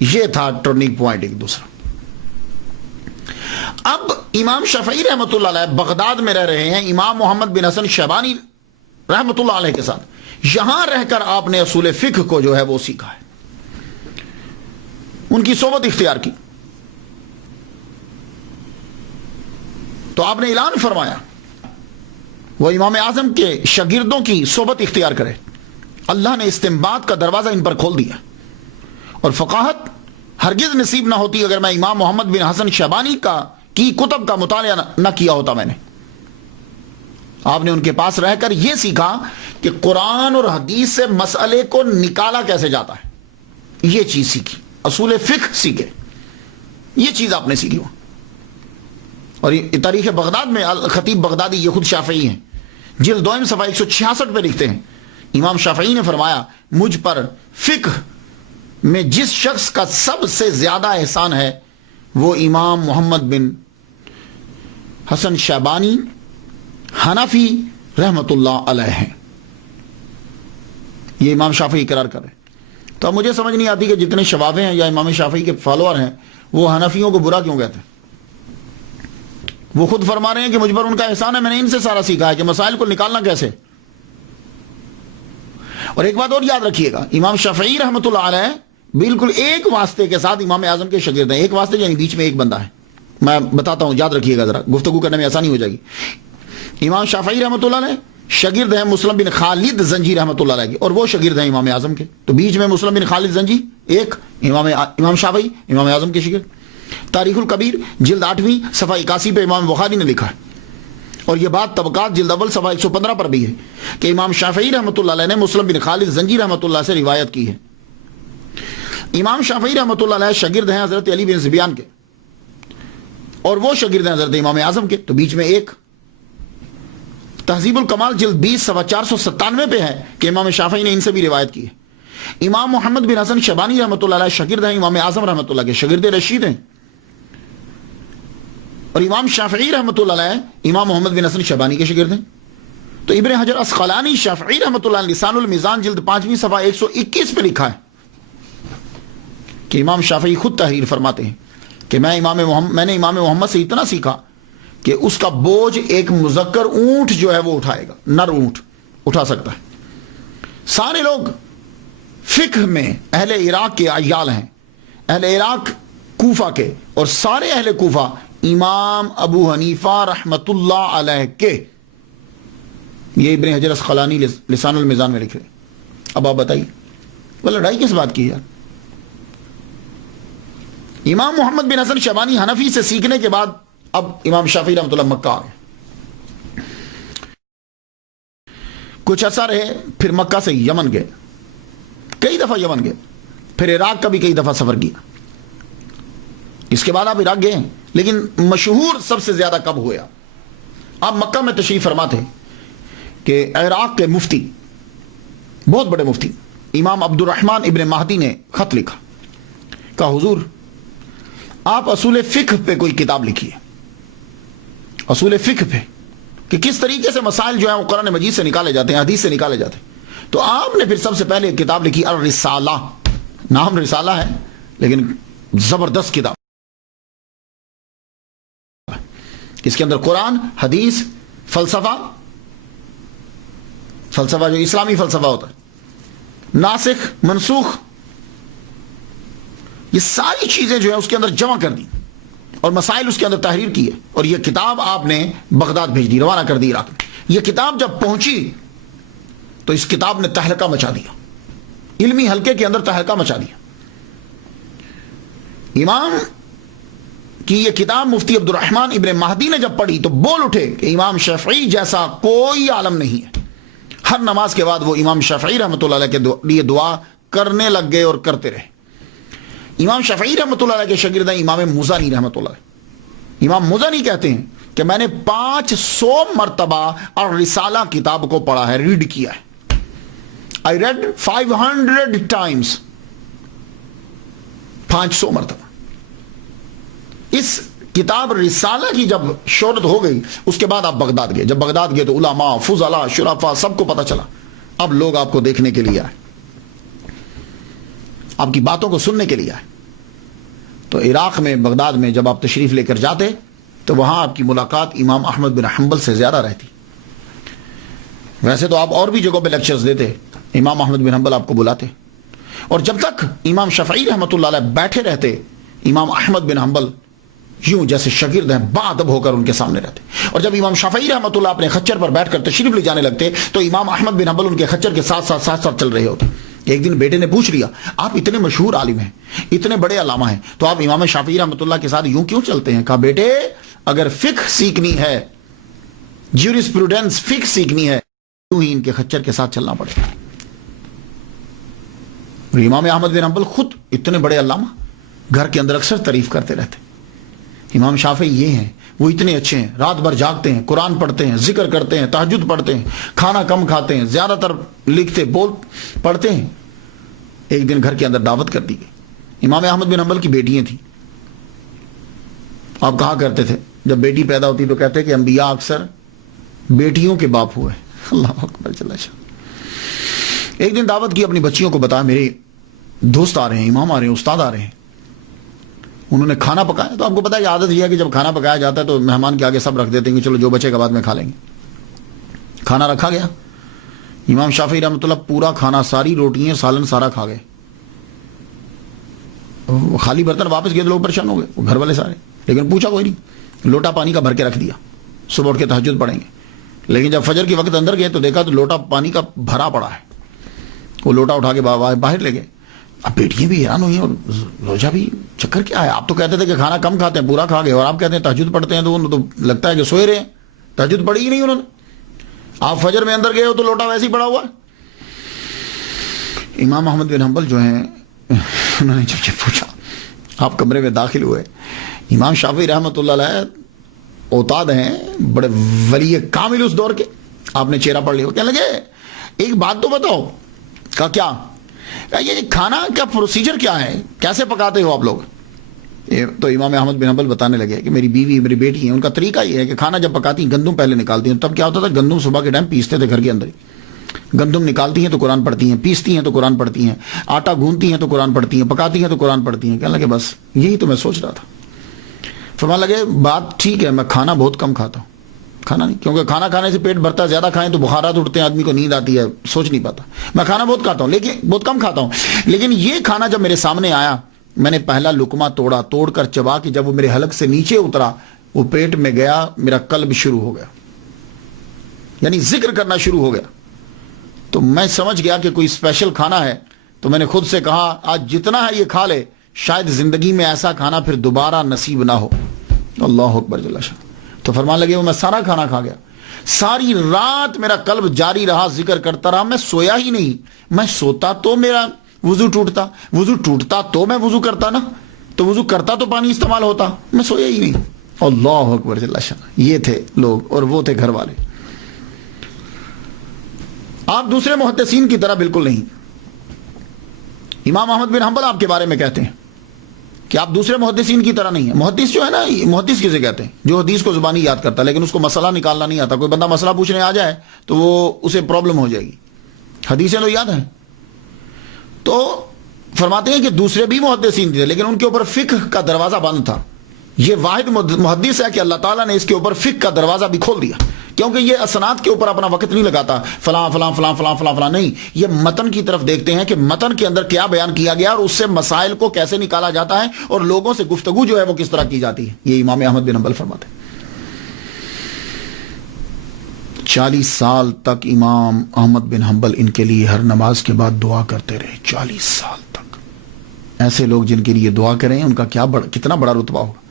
یہ تھا ٹرننگ پوائنٹ ایک دوسرا. اب امام شافعی رحمۃ اللہ علیہ بغداد میں رہ رہے ہیں امام محمد بن حسن شیبانی رحمۃ اللہ علیہ کے ساتھ. یہاں رہ کر آپ نے اصول فقہ کو جو ہے وہ سیکھا ہے، ان کی صحبت اختیار کی. تو آپ نے اعلان فرمایا وہ امام اعظم کے شاگردوں کی صحبت اختیار کرے. اللہ نے استنباط کا دروازہ ان پر کھول دیا، اور فقاہت ہرگز نصیب نہ ہوتی اگر میں امام محمد بن حسن شیبانی کی کتب کا مطالعہ نہ کیا ہوتا. میں نے آپ نے ان کے پاس رہ کر یہ سیکھا کہ قرآن اور حدیث سے مسئلے کو نکالا کیسے جاتا ہے، یہ چیز سیکھی، اصول فقہ سیکھے، یہ چیز آپ نے سیکھی. اور تاریخ بغداد میں الخطیب بغدادی یہ خود شافعی ہیں، جلد 2 صفحہ 166 پہ لکھتے ہیں امام شافعی نے فرمایا مجھ پر فقہ میں جس شخص کا سب سے زیادہ احسان ہے وہ امام محمد بن حسن شیبانی حنفی رحمت اللہ علیہ ہیں. یہ امام شافعی اقرار کر رہے ہیں. تو اب مجھے سمجھ نہیں آتی کہ جتنے شوافے ہیں یا امام شافعی کے فالوور ہیں وہ حنفیوں کو برا کیوں کہتے ہیں. وہ خود فرما رہے ہیں کہ مجھ پر ان کا احسان ہے، میں نے ان سے سارا سیکھا ہے کہ مسائل کو نکالنا کیسے. اور ایک بات اور یاد رکھیے گا، امام شافعی رحمۃ اللہ علیہ بالکل ایک واسطے کے ساتھ امام اعظم کے شاگرد ہیں. ایک واسطے یعنی بیچ میں ایک بندہ ہے. میں بتاتا ہوں، یاد رکھیے گا ذرا، گفتگو کرنے میں آسانی ہو جائے گی. امام شافعی رحمۃ اللہ علیہ شاگرد ہیں مسلم بن خالد زنجی رحمۃ اللہ علیہ کے، اور وہ شاگرد ہیں امام اعظم کے. تو بیچ میں مسلم بن خالد زنجی ایک، امام شافعی امام اعظم کے شاگرد. تاریخ الکبیر جلد 8 صفحہ 81 پہ امام بخاری نے لکھا ہے، اور یہ بات طبقات جلد اول صفحہ 115 پر بھی ہے کہ امام شافعی رحمۃ اللہ علیہ نے مسلم بن خالد زنجی رحمۃ اللہ سے روایت کی ہے. امام شافعی رحمۃ اللہ علیہ شاگرد ہیں حضرت علی بن زبیان کے، اور وہ شاگرد ہیں حضرت امام اعظم کے. تو بیچ میں ایک. تہذیب الکمال جلد 20 صفحہ 497 پہ ہے کہ امام شافعی نے ان سے بھی روایت کی ہے. امام محمد بن حسن شیبانی رحمۃ اللہ علیہ شاگرد ہیں امام اعظم رحمۃ اللہ کے، شاگرد رشید ہیں. اور امام شافعی رحمۃ اللہ علیہ امام محمد بن حسن شیبانی کے شاگرد ہیں. تو ابن حجر اسقلانی شافعی رحمۃ اللہ علیہ لسان المیزان جلد 5 صفحہ 121 پہ لکھا ہے کہ امام شافعی خود تحریر فرماتے ہیں کہ میں نے امام محمد سے اتنا سیکھا کہ اس کا بوجھ ایک مذکر اونٹ جو ہے وہ اٹھائے گا، نر اونٹ اٹھا سکتا ہے. سارے لوگ فقہ میں اہل عراق کے عیال ہیں، اہل عراق کوفہ کے، اور سارے اہل کوفہ امام ابو حنیفہ رحمت اللہ علیہ کے. یہ ابن حجر اسقلانی لسان المیزان میں لکھ رہے. اب آپ بتائیے وہ لڑائی کس بات کی ہے؟ امام محمد بن حسن شیبانی حنفی سے سیکھنے کے بعد اب امام شافعی رحمۃ اللہ مکہ آ گئے. کچھ عرصہ رہے، پھر مکہ سے یمن گئے، کئی دفعہ یمن گئے، پھر عراق کا بھی کئی دفعہ سفر کیا. اس کے بعد آپ عراق گئے، لیکن مشہور سب سے زیادہ کب ہوا؟ آپ مکہ میں تشریف فرما تھے کہ عراق کے مفتی، بہت بڑے مفتی امام عبد الرحمن ابن مہدی نے خط لکھا، کہا حضور آپ اصول فقہ پہ کوئی کتاب لکھیے، اصول فقہ پہ کہ کس طریقے سے مسائل جو ہیں وہ قرآن مجید سے نکالے جاتے ہیں، حدیث سے نکالے جاتے ہیں. تو آپ نے پھر سب سے پہلے ایک کتاب لکھی الرسالہ، نام رسالہ ہے لیکن زبردست کتاب، اس کے اندر قرآن، حدیث، فلسفہ جو اسلامی فلسفہ ہوتا ہے، ناسخ منسوخ، یہ ساری چیزیں جو ہے اس کے اندر جمع کر دی اور مسائل اس کے اندر تحریر کی ہے، اور یہ کتاب آپ نے بغداد بھیج دی، روانہ کر دی عراق میں۔ یہ کتاب جب پہنچی تو اس کتاب نے تہلکہ مچا دیا، علمی حلقے کے اندر تہلکہ مچا دیا۔ امام کی یہ کتاب مفتی عبد الرحمن ابن مہدی نے جب پڑھی تو بول اٹھے کہ امام شافعی جیسا کوئی عالم نہیں ہے۔ ہر نماز کے بعد وہ امام شافعی رحمۃ اللہ علیہ کے لیے دعا کرنے لگ گئے اور کرتے رہے۔ امام شافعی رحمۃ اللہ علیہ کے شاگرد ہیں امام مزنی رحمۃ اللہ علیہ۔ امام مزنی کہتے ہیں کہ میں نے 500 مرتبہ الرسالہ کتاب کو پڑھا ہے، ریڈ کیا ہے۔ I read 500 times، 500 مرتبہ۔ اس کتاب رسالہ کی جب شہرت ہو گئی اس کے بعد آپ بغداد گئے۔ جب بغداد گئے تو علماء، فضلاء، شرفاء سب کو پتہ چلا، اب لوگ آپ کو دیکھنے کے لیے آئے، آپ کی باتوں کو سننے کے لیے آئے۔ تو عراق میں، بغداد میں جب آپ تشریف لے کر جاتے تو وہاں آپ کی ملاقات امام احمد بن حنبل سے زیادہ رہتی۔ ویسے تو آپ اور بھی جگہوں پہ لیکچرز دیتے، امام احمد بن حنبل آپ کو بلاتے، اور جب تک امام شافعی رحمۃ اللہ علیہ بیٹھے رہتے، امام احمد بن حنبل یوں جیسے شاگرد ہیں باادب ہو کر ان کے سامنے رہتے، اور جب امام شافعی رحمۃ اللہ اپنے خچر پر بیٹھ کر تشریف لے جانے لگتے تو امام احمد بن حنبل ان کے خچر کے ساتھ ساتھ چل رہے ہوتے۔ ایک دن بیٹے نے پوچھ لیا، آپ اتنے مشہور عالم ہیں، اتنے بڑے علامہ ہیں، تو آپ امام شافعی رحمۃ اللہ کے ساتھ یوں کیوں چلتے ہیں؟ کہا بیٹے اگر فقہ سیکھنی ہے، جیورسپروڈنس، فقہ سیکھنی ہے، یوں ہی ان کے خچر کے ساتھ چلنا پڑے گا۔ اور امام احمد بن حنبل خود اتنے بڑے علامہ، گھر کے اندر اکثر تعریف کرتے رہتے، امام شافعی یہ ہیں، وہ اتنے اچھے ہیں، رات بھر جاگتے ہیں، قرآن پڑھتے ہیں، ذکر کرتے ہیں، تہجد پڑھتے ہیں، کھانا کم کھاتے ہیں، زیادہ تر لکھتے پڑھتے ہیں۔ ایک دن گھر کے اندر دعوت کر دی گئی۔ امام احمد بن حنبل کی بیٹیاں تھیں۔ آپ کہا کرتے تھے جب بیٹی پیدا ہوتی تو کہتے کہ انبیاء اکثر بیٹیوں کے باپ ہوئے۔ اللہ اکبر جل شان۔ ایک دن دعوت کی، اپنی بچیوں کو بتایا میرے دوست آ رہے ہیں، امام آ رہے ہیں، استاد آ رہے ہیں۔ انہوں نے کھانا پکایا، تو آپ کو پتا ہے عادت یہ ہے کہ جب کھانا پکایا جاتا ہے تو مہمان کے آگے سب رکھ دیتے ہیں کہ چلو جو بچے کا بعد میں کھا لیں گے۔ کھانا رکھا گیا، امام شافعی رحمۃ اللہ پورا کھانا، ساری روٹیاں، سالن سارا کھا گئے۔ خالی برتن واپس گئے تو لوگ پریشان ہو گئے، وہ گھر والے سارے، لیکن پوچھا کوئی نہیں، لوٹا پانی کا بھر کے رکھ دیا، صبح اٹھ کے تہجد پڑھیں گے۔ لیکن جب فجر کے وقت اندر گئے تو دیکھا تو لوٹا پانی کا بھرا پڑا ہے، وہ لوٹا اٹھا کے باہر لے گئے۔ اب بیٹیاں بھی حیران ہوئی اور روجا بھی، چکر کیا ہے؟ آپ تو کہتے تھے کہ کھانا کم کھاتے ہیں، پورا کھا گئے، اور آپ کہتے ہیں تہجد پڑھتے ہیں، تو انہوں تو لگتا ہے کہ سوئے رہے ہیں، تہجد پڑھی ہی نہیں انہوں نے۔ آپ فجر میں اندر گئے ہو تو لوٹا ویسے ہی پڑا ہوا ہے۔ امام احمد بن حنبل جو ہیں انہوں نے جب پوچھا، آپ کمرے میں داخل ہوئے، امام شافعی رحمۃ اللہ علیہ اوتاد ہیں، بڑے ولی کامل اس دور کے، آپ نے چہرہ پڑھ لیا، کہنے لگے ایک بات تو بتاؤ۔ کہا کیا؟ یہ کھانا کا پروسیجر کیا ہے، کیسے پکاتے ہو آپ لوگ؟ تو امام احمد بن حنبل بتانے لگے کہ میری بیوی، میری بیٹی ہیں، ان کا طریقہ یہ ہے کہ کھانا جب پکاتی ہیں گندم پہلے نکالتی ہیں۔ تب کیا ہوتا تھا، گندم صبح کے ٹائم پیستے تھے گھر کے اندر ہی، گندم نکالتی ہیں تو قرآن پڑھتی ہیں، پیستی ہیں تو قرآن پڑھتی ہیں، آٹا گھونتی ہیں تو قرآن پڑھتی ہیں، پکاتی ہیں تو قرآن پڑھتی ہیں۔ کہنے لگے بس یہی تو میں سوچ رہا تھا۔ فرمانے لگے بات ٹھیک ہے، میں کھانا بہت کم کھاتا ہوں، کھانا نہیں، کیونکہ کھانا کھانے سے پیٹ بھرتا ہے، زیادہ کھائیں تو بخارات اٹھتے ہیں، آدمی کو نیند آتی ہے، سوچ نہیں پاتا۔ میں کھانا بہت کھاتا ہوں لیکن بہت کم کھاتا ہوں، لیکن یہ کھانا جب میرے سامنے آیا، میں نے پہلا لقمہ توڑ کر چبا کے جب وہ میرے حلق سے نیچے اترا، وہ پیٹ میں گیا، میرا قلب شروع ہو گیا، یعنی ذکر کرنا شروع ہو گیا۔ تو میں سمجھ گیا کہ کوئی اسپیشل کھانا ہے، تو میں نے خود سے کہا آج جتنا ہے یہ کھا لے، شاید زندگی میں ایسا کھانا پھر دوبارہ نصیب نہ ہو۔ اللہ اکبر جل شان۔ تو فرمان لگے وہ میں سارا کھانا کھا گیا، ساری رات میرا قلب جاری رہا، ذکر کرتا رہا، میں سویا ہی نہیں۔ میں سوتا تو میرا وضو ٹوٹتا، وضو ٹوٹتا تو میں وضو کرتا نا، تو وضو کرتا تو پانی استعمال ہوتا، میں سویا ہی نہیں۔ اللہ اکبر جل شان۔ یہ تھے لوگ اور وہ تھے گھر والے۔ آپ دوسرے محدثین کی طرح بالکل نہیں۔ امام احمد بن حنبل آپ کے بارے میں کہتے ہیں کہ آپ دوسرے محدثین کی طرح نہیں ہیں۔ محدث جو ہے نا، محدث کسے کہتے ہیں؟ جو حدیث کو زبانی یاد کرتا ہے لیکن اس کو مسئلہ نکالنا نہیں آتا۔ کوئی بندہ مسئلہ پوچھنے آ جائے تو وہ اسے پرابلم ہو جائے گی، حدیثیں تو یاد ہیں. تو فرماتے ہیں کہ دوسرے بھی محدثین تھے لیکن ان کے اوپر فقہ کا دروازہ بند تھا. یہ واحد محدث ہے کہ اللہ تعالیٰ نے اس کے اوپر فقہ کا دروازہ بھی کھول دیا, کیونکہ یہ اسناد کے اوپر اپنا وقت نہیں لگاتا فلاں فلاں فلاں فلاں فلاں فلاں, نہیں, یہ متن کی طرف دیکھتے ہیں کہ متن کے اندر کیا بیان کیا گیا اور اس سے مسائل کو کیسے نکالا جاتا ہے اور لوگوں سے گفتگو جو ہے وہ کس طرح کی جاتی ہے. یہ امام احمد بن حنبل فرماتے ہیں. 40 سال تک امام احمد بن حنبل ان کے لیے ہر نماز کے بعد دعا کرتے رہے. 40 سال تک. ایسے لوگ جن کے لیے دعا کریں ان کا کتنا بڑا رتبہ ہوگا.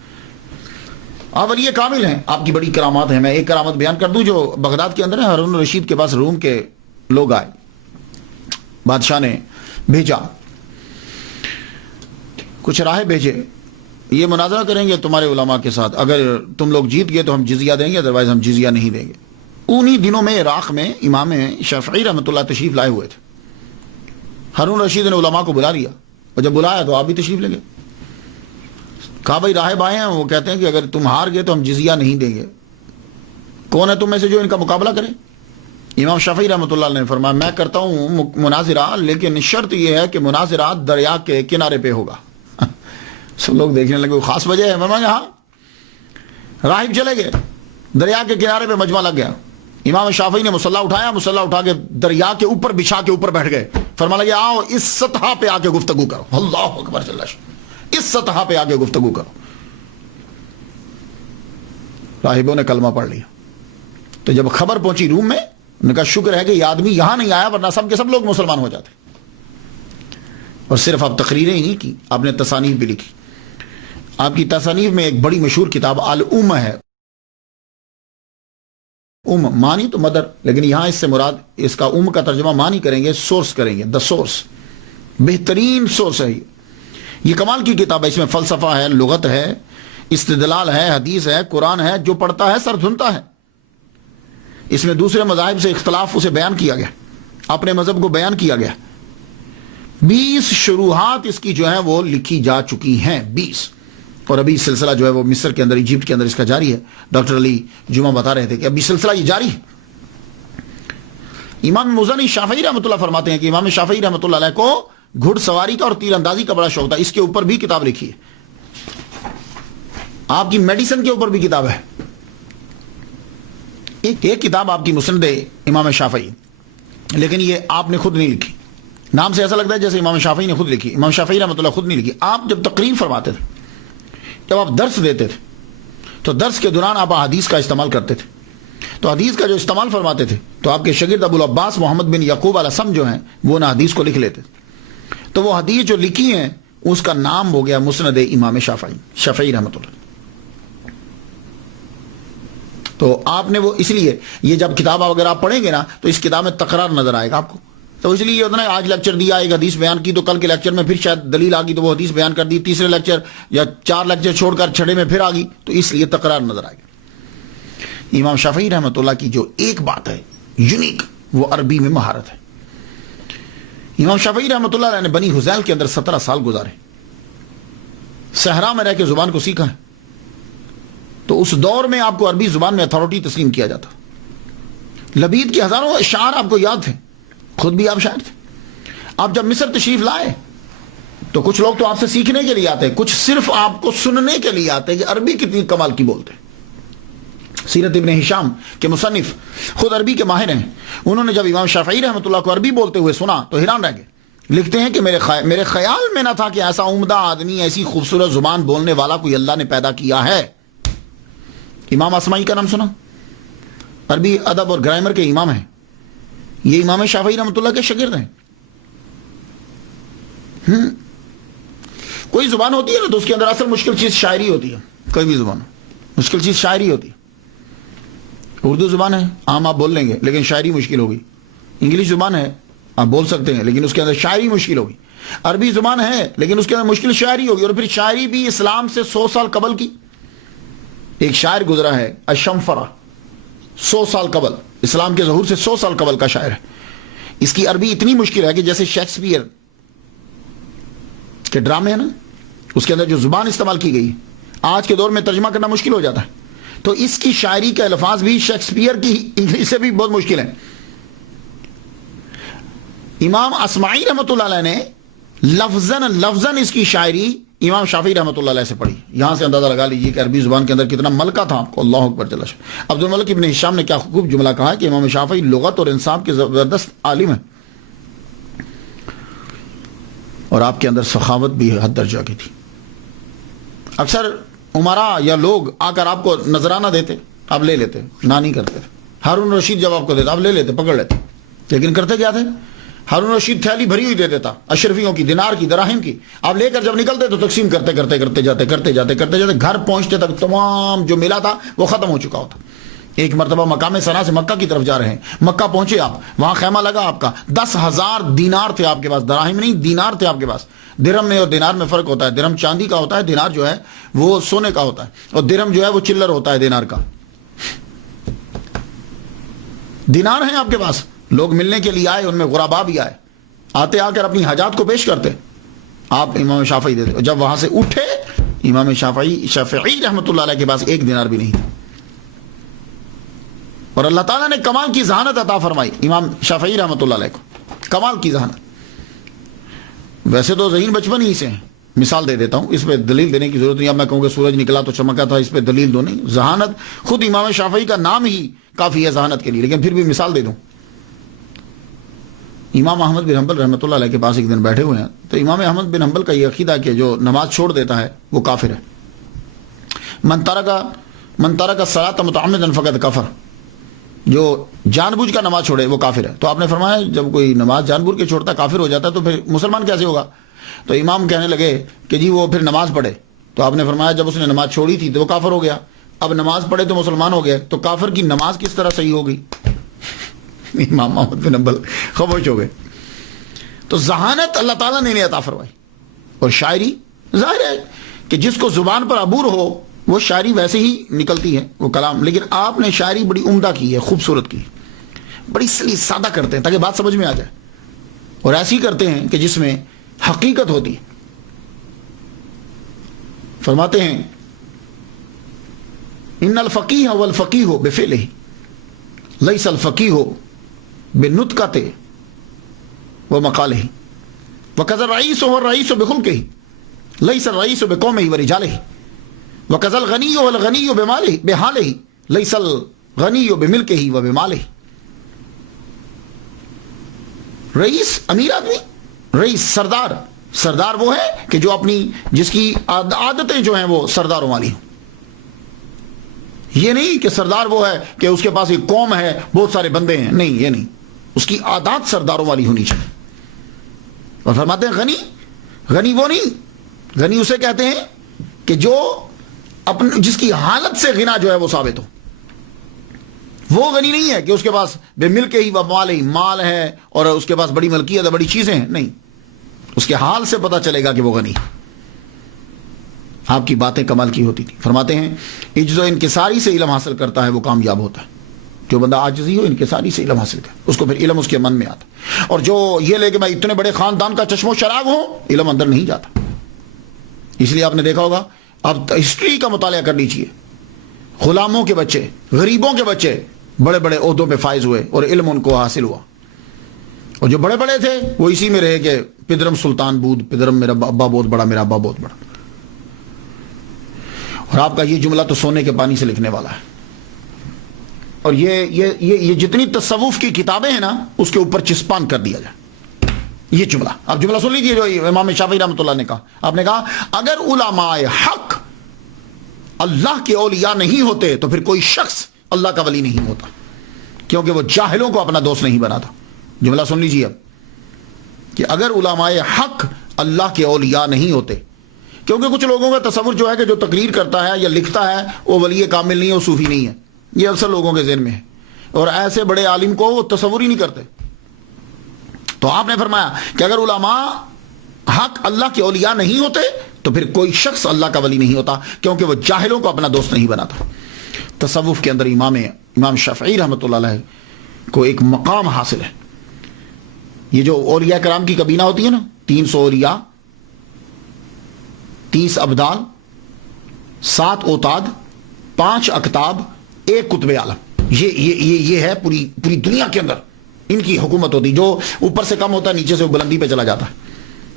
آپ ولی کامل ہیں, آپ کی بڑی کرامات ہیں. میں ایک کرامت بیان کر دوں جو بغداد کے اندر ہے. ہارون الرشید کے پاس روم کے لوگ آئے, بادشاہ نے بھیجا, کچھ راہ بھیجے, یہ مناظرہ کریں گے تمہارے علماء کے ساتھ, اگر تم لوگ جیت گئے تو ہم جزیہ دیں گے, ادروائز ہم جزیہ نہیں دیں گے. انہی دنوں میں عراق میں امام شافعی رحمۃ اللہ تشریف لائے ہوئے تھے. ہارون الرشید نے علماء کو بلا لیا, اور جب بلایا تو آپ بھی تشریف لے گئے. کہا بھائی راہب آئے ہیں, وہ کہتے ہیں کہ اگر تم ہار گئے تو ہم جزیہ نہیں دیں گے, کون ہے تم میں سے جو ان کا مقابلہ کرے؟ امام شافعی رحمۃ اللہ نے فرمایا میں کرتا ہوں مناظرہ, لیکن شرط یہ ہے کہ مناظرہ دریا کے کنارے پہ ہوگا. سب لوگ دیکھنے لگے, خاص وجہ ہے؟ فرمایا ہاں. راہب چلے گئے, دریا کے کنارے پہ مجمع لگ گیا. امام شافعی نے مصلی اٹھایا, مصلی اٹھا کے دریا کے اوپر بچھا کے اوپر بیٹھ گئے. فرمایا لگے آؤ اس سطح پہ آ کے گفتگو کرو. اللہ اکبر, اس سطح پہ آ کے گفتگو کرو. راہبوں نے کلمہ پڑھ لیا. تو جب خبر پہنچی روم میں, انہوں نے کہا شکر ہے کہ یہ آدمی یہاں نہیں آیا, ورنہ سب کے سب لوگ مسلمان ہو جاتے. اور صرف آپ تقریریں ہی نہیں کی, آپ نے تصانیف بھی لکھی. آپ کی تصانیف میں ایک بڑی مشہور کتاب الام ہے. مانی تو مدر, لیکن یہاں اس سے مراد, اس کا کا ترجمہ مانی کریں گے, سورس کریں گے, دا سورس, بہترین سورس ہے یہ کمال کی کتاب ہے. اس میں فلسفہ ہے, لغت ہے, استدلال ہے, حدیث ہے, قرآن ہے, جو پڑھتا ہے سر دھنتا ہے. اس میں دوسرے مذاہب سے اختلاف اسے بیان کیا گیا, اپنے مذہب کو بیان کیا گیا. 20 شروحات اس کی جو ہیں وہ لکھی جا چکی ہیں, 20. اور ابھی سلسلہ جو ہے وہ مصر کے اندر, ایجپٹ کے اندر اس کا جاری ہے. ڈاکٹر علی جمعہ بتا رہے تھے کہ ابھی سلسلہ یہ جاری ہے. امام مزنی شافعی رحمۃ اللہ فرماتے ہیں کہ امام شافعی رحمۃ اللہ علیہ کو گھڑ سواری کا اور تیر اندازی کا بڑا شوق تھا. اس کے اوپر بھی کتاب لکھی ہے. آپ کی میڈیسن کے اوپر بھی کتاب ہے. ایک کتاب آپ کی مسند امام شافعی, لیکن یہ آپ نے خود نہیں لکھی. نام سے ایسا لگتا ہے جیسے امام شافعی نے خود لکھی. امام شافعی رحمۃ اللہ خود نہیں لکھی. آپ جب تقریر فرماتے تھے, جب آپ درس دیتے تھے, تو درس کے دوران آپ حدیث کا استعمال کرتے تھے. تو حدیث کا جو استعمال فرماتے تھے تو آپ کے شاگرد ابو العباس محمد بن یعقوب الاسم جو ہیں وہ نہ حدیث کو لکھ لیتے. تو وہ حدیث جو لکھی ہیں اس کا نام ہو گیا مسند امام شافعی رحمۃ اللہ. تو آپ نے وہ, اس لیے یہ جب کتاب اگر آپ پڑھیں گے نا تو اس کتاب میں تکرار نظر آئے گا آپ کو. تو اس لیے یہ آج لیکچر دیا, ایک حدیث بیان کی, تو کل کے لیکچر میں پھر شاید دلیل آ گئی تو وہ حدیث بیان کر دی, تیسرے لیکچر یا 4 لیکچر چھوڑ کر چھڑے میں پھر آ گئی, تو اس لیے تکرار نظر آئے گا. امام شافعی رحمۃ اللہ کی جو ایک بات ہے یونیک, وہ عربی میں مہارت ہے. امام شافعی رحمۃ اللہ علیہ نے بنی حذیل کے اندر 17 سال گزارے, صحرا میں رہ کے زبان کو سیکھا ہے. تو اس دور میں آپ کو عربی زبان میں اتھارٹی تسلیم کیا جاتا. لبید کے ہزاروں اشعار آپ کو یاد تھے, خود بھی آپ شاعر تھے. آپ جب مصر تشریف لائے تو کچھ لوگ تو آپ سے سیکھنے کے لیے آتے, کچھ صرف آپ کو سننے کے لیے آتے کہ عربی کتنی کمال کی بولتے. سیرت ابن ہشام کے مصنف خود عربی کے ماہر ہیں. انہوں نے جب امام شافعی رحمۃ اللہ کو عربی بولتے ہوئے سنا تو حیران رہ گئے. لکھتے ہیں کہ میرے خیال میں نہ تھا کہ ایسا عمدہ آدمی, ایسی خوبصورت زبان بولنے والا کوئی اللہ نے پیدا کیا ہے. امام اسماعی کا نام سنا, عربی ادب اور گرامر کے امام ہیں. یہ امام شافعی رحمۃ اللہ کے شاگرد ہیں. کوئی زبان ہوتی ہے نا تو اس کے اندر اصل مشکل چیز شاعری ہوتی ہے. کوئی بھی زبان مشکل چیز شاعری ہوتی ہے. اردو زبان ہے, عام آپ بول لیں گے لیکن شاعری مشکل ہوگی. انگلش زبان ہے, آپ بول سکتے ہیں لیکن اس کے اندر شاعری مشکل ہوگی. عربی زبان ہے لیکن اس کے اندر مشکل شاعری ہوگی. اور پھر شاعری بھی اسلام سے 100 سال قبل کی. ایک شاعر گزرا ہے الشمفرہ, 100 سال قبل, اسلام کے ظہور سے 100 سال قبل کا شاعر ہے. اس کی عربی اتنی مشکل ہے کہ جیسے شیکسپیئر کے ڈرامے ہیں نا, اس کے اندر جو زبان استعمال کی گئی آج کے دور میں ترجمہ کرنا مشکل ہو جاتا ہے. تو اس کی شاعری کے الفاظ بھی شیکسپیئر کی انگلش سے بھی بہت مشکل ہیں. امام اصمعی رحمۃ اللہ علیہ نے لفظاً اس کی شاعری امام شافعی رحمۃ اللہ علیہ سے پڑھی. یہاں سے اندازہ لگا لیجیے کہ عربی زبان کے اندر کتنا ملکہ تھا آپ کو. اللہ اکبر جل شانہ. عبد الملک ابن ہشام نے کیا خوب جملہ کہا ہے کہ امام شافعی لغت اور انصاف کے زبردست عالم ہیں اور آپ کے اندر سخاوت بھی حد درجہ کی تھی. اکثر عمرا یا لوگ آ کر آپ کو نذرانہ دیتے, آپ لے لیتے, نہ نہیں کرتے. ہارون رشید جب آپ کو دیتا آپ لے لیتے, پکڑ لیتے, لیکن کرتے کیا تھے؟ ہارون رشید تھیلی بھری ہوئی دے دیتا اشرفیوں کی, دینار کی, دراہم کی. آپ لے کر جب نکلتے تو تقسیم کرتے جاتے گھر پہنچتے تک تمام جو ملا تھا وہ ختم ہو چکا ہوتا. ایک مرتبہ مقام صنع سے مکہ کی طرف جا رہے ہیں, مکہ پہنچے آپ, وہاں خیمہ لگا آپ کا, 10,000 دینار تھے آپ کے پاس, دراہم نہیں دینار تھے آپ کے پاس. درہم میں اور دینار میں فرق ہوتا ہے. درہم چاندی کا ہوتا ہے, دینار جو ہے وہ سونے کا ہوتا ہے, اور درہم جو ہے وہ چلر ہوتا ہے دینار کا. دینار ہیں آپ کے پاس, لوگ ملنے کے لیے آئے, ان میں غربا بھی آئے, آتے آ کر اپنی حاجات کو پیش کرتے, آپ امام شافعی دیتے. جب وہاں سے اٹھے امام شافعی رحمۃ اللہ علیہ کے پاس ایک دینار بھی نہیں تھا, اور اللہ تعالیٰ نے کمال کی ذہانت عطا فرمائی امام شافعی رحمۃ اللہ علیہ کو, کمال کی ذہانت. ویسے تو ذہین بچپن ہی سے ہیں. مثال دے دیتا ہوں, اس پہ دلیل دینے کی ضرورت نہیں. اب میں کہوں کہ سورج نکلا تو چمکا تھا, اس پہ دلیل دو نہیں. ذہانت خود امام شافعی کا نام ہی کافی ہے ذہانت کے لیے, لیکن پھر بھی مثال دے دوں. امام احمد بن حنبل رحمۃ اللہ علیہ کے پاس ایک دن بیٹھے ہوئے ہیں, تو امام احمد بن حنبل کا یہ عقیدہ کہ جو نماز چھوڑ دیتا ہے وہ کافر ہے. من ترک الصلاۃ متعمدا فقد کفر, جو جان بوجھ کر نماز چھوڑے وہ کافر ہے. تو آپ نے فرمایا جب کوئی نماز جان بوجھ کے چھوڑتا کافر ہو جاتا ہے تو پھر مسلمان کیسے ہوگا؟ تو امام کہنے لگے کہ جی وہ پھر نماز پڑھے. تو آپ نے فرمایا جب اس نے نماز چھوڑی تھی تو وہ کافر ہو گیا, اب نماز پڑھے تو مسلمان ہو گیا, تو کافر کی نماز کس طرح صحیح ہوگی؟ امام احمد بن حنبل خاموش ہو گئے. تو ذہانت اللہ تعالیٰ نے انہیں عطا فرمائی. اور شاعری ظاہر ہے کہ جس کو زبان پر عبور ہو وہ شاعری ویسے ہی نکلتی ہے, وہ کلام. لیکن آپ نے شاعری بڑی عمدہ کی ہے, خوبصورت کی, بڑی سادہ کرتے ہیں تاکہ بات سمجھ میں آ جائے, اور ایسی کرتے ہیں کہ جس میں حقیقت ہوتی ہے. فرماتے ہیں ان الفقیہ والفقیہ بفعلہ لیس الفقیہ بنطقہ ومقالہ وکذا الرئیس والرئیس بخلقہ لیس الرئیس بقومہ ورجالہ وکذا الغنی والغنی بحالہ لیس الغنی بملکہ وبمالہ. رئیس امیر آدمی, رئیس سردار وہ ہے کہ جو اپنی جس کی عادتیں جو ہیں وہ سرداروں والی ہوں. یہ نہیں کہ سردار وہ ہے کہ اس کے پاس ایک قوم ہے, بہت سارے بندے ہیں, نہیں, یہ نہیں. اس کی عادات سرداروں والی ہونی چاہیے. اور فرماتے ہیں غنی وہ نہیں, غنی اسے کہتے ہیں کہ جو جس کی حالت سے غنا جو ہے وہ ثابت ہو. وہ غنی نہیں ہے کہ اس کے پاس بے ملک ہی و مال ہے اور اس کے پاس بڑی ملکیت ہے, بڑی چیزیں ہیں, نہیں. اس کے حال سے پتہ چلے گا کہ وہ غنی ہے. آپ کی باتیں کمال کی ہوتی تھی. فرماتے ہیں عجز و انکساری سے علم حاصل کرتا ہے وہ کامیاب ہوتا ہے. جو بندہ عاجزی ہو, انکساری سے علم حاصل کرے, اس کو پھر علم اس کے من میں آتا. اور جو یہ لے کہ میں اتنے بڑے خاندان کا چشم و چراغ ہوں, علم اندر نہیں جاتا. اس لیے آپ نے دیکھا ہوگا, اب ہسٹری کا مطالعہ کر لیجیے, غلاموں کے بچے, غریبوں کے بچے بڑے بڑے عہدوں پہ فائز ہوئے اور علم ان کو حاصل ہوا. اور جو بڑے بڑے تھے وہ اسی میں رہے کہ پدرم سلطان بود, پدرم میرا ابا بہت بڑا, میرا ابا بہت بڑا. اور آپ کا یہ جملہ تو سونے کے پانی سے لکھنے والا ہے. اور یہ جتنی تصوف کی کتابیں ہیں نا اس کے اوپر چسپان کر دیا جائے یہ جملہ. آپ جملہ سن لیجیے جو امام شافعی رحمۃ اللہ نے کہا. آپ نے کہا اگر علماء حق اللہ کے اولیاء نہیں ہوتے تو پھر کوئی شخص اللہ کا ولی نہیں ہوتا, کیونکہ وہ جاہلوں کو اپنا دوست نہیں بناتا. جملہ سن لیجیے اب کہ اگر علماء حق اللہ کے اولیاء نہیں ہوتے, کیونکہ کچھ لوگوں کا تصور جو ہے کہ جو تقریر کرتا ہے یا لکھتا ہے وہ ولی کامل نہیں ہے, وہ صوفی نہیں ہے. یہ اکثر لوگوں کے ذہن میں ہے, اور ایسے بڑے عالم کو وہ تصور ہی نہیں کرتے. تو آپ نے فرمایا کہ اگر علماء حق اللہ کے اولیاء نہیں ہوتے تو پھر کوئی شخص اللہ کا ولی نہیں ہوتا, کیونکہ وہ جاہلوں کو اپنا دوست نہیں بناتا. تصوف کے اندر امام شافعی رحمۃ اللہ علیہ کو ایک مقام حاصل ہے. یہ جو اولیاء کرام کی کابینہ ہوتی ہے نا, 300 اولیاء, 30 ابدال, 7 اوتاد, 5 اقطاب, 1 قطب عالم, یہ ہے پوری دنیا کے اندر ان کی حکومت ہوتی، جو اوپر سے کم ہوتا ہے نیچے سے وہ بلندی پہ چلا جاتا ہے.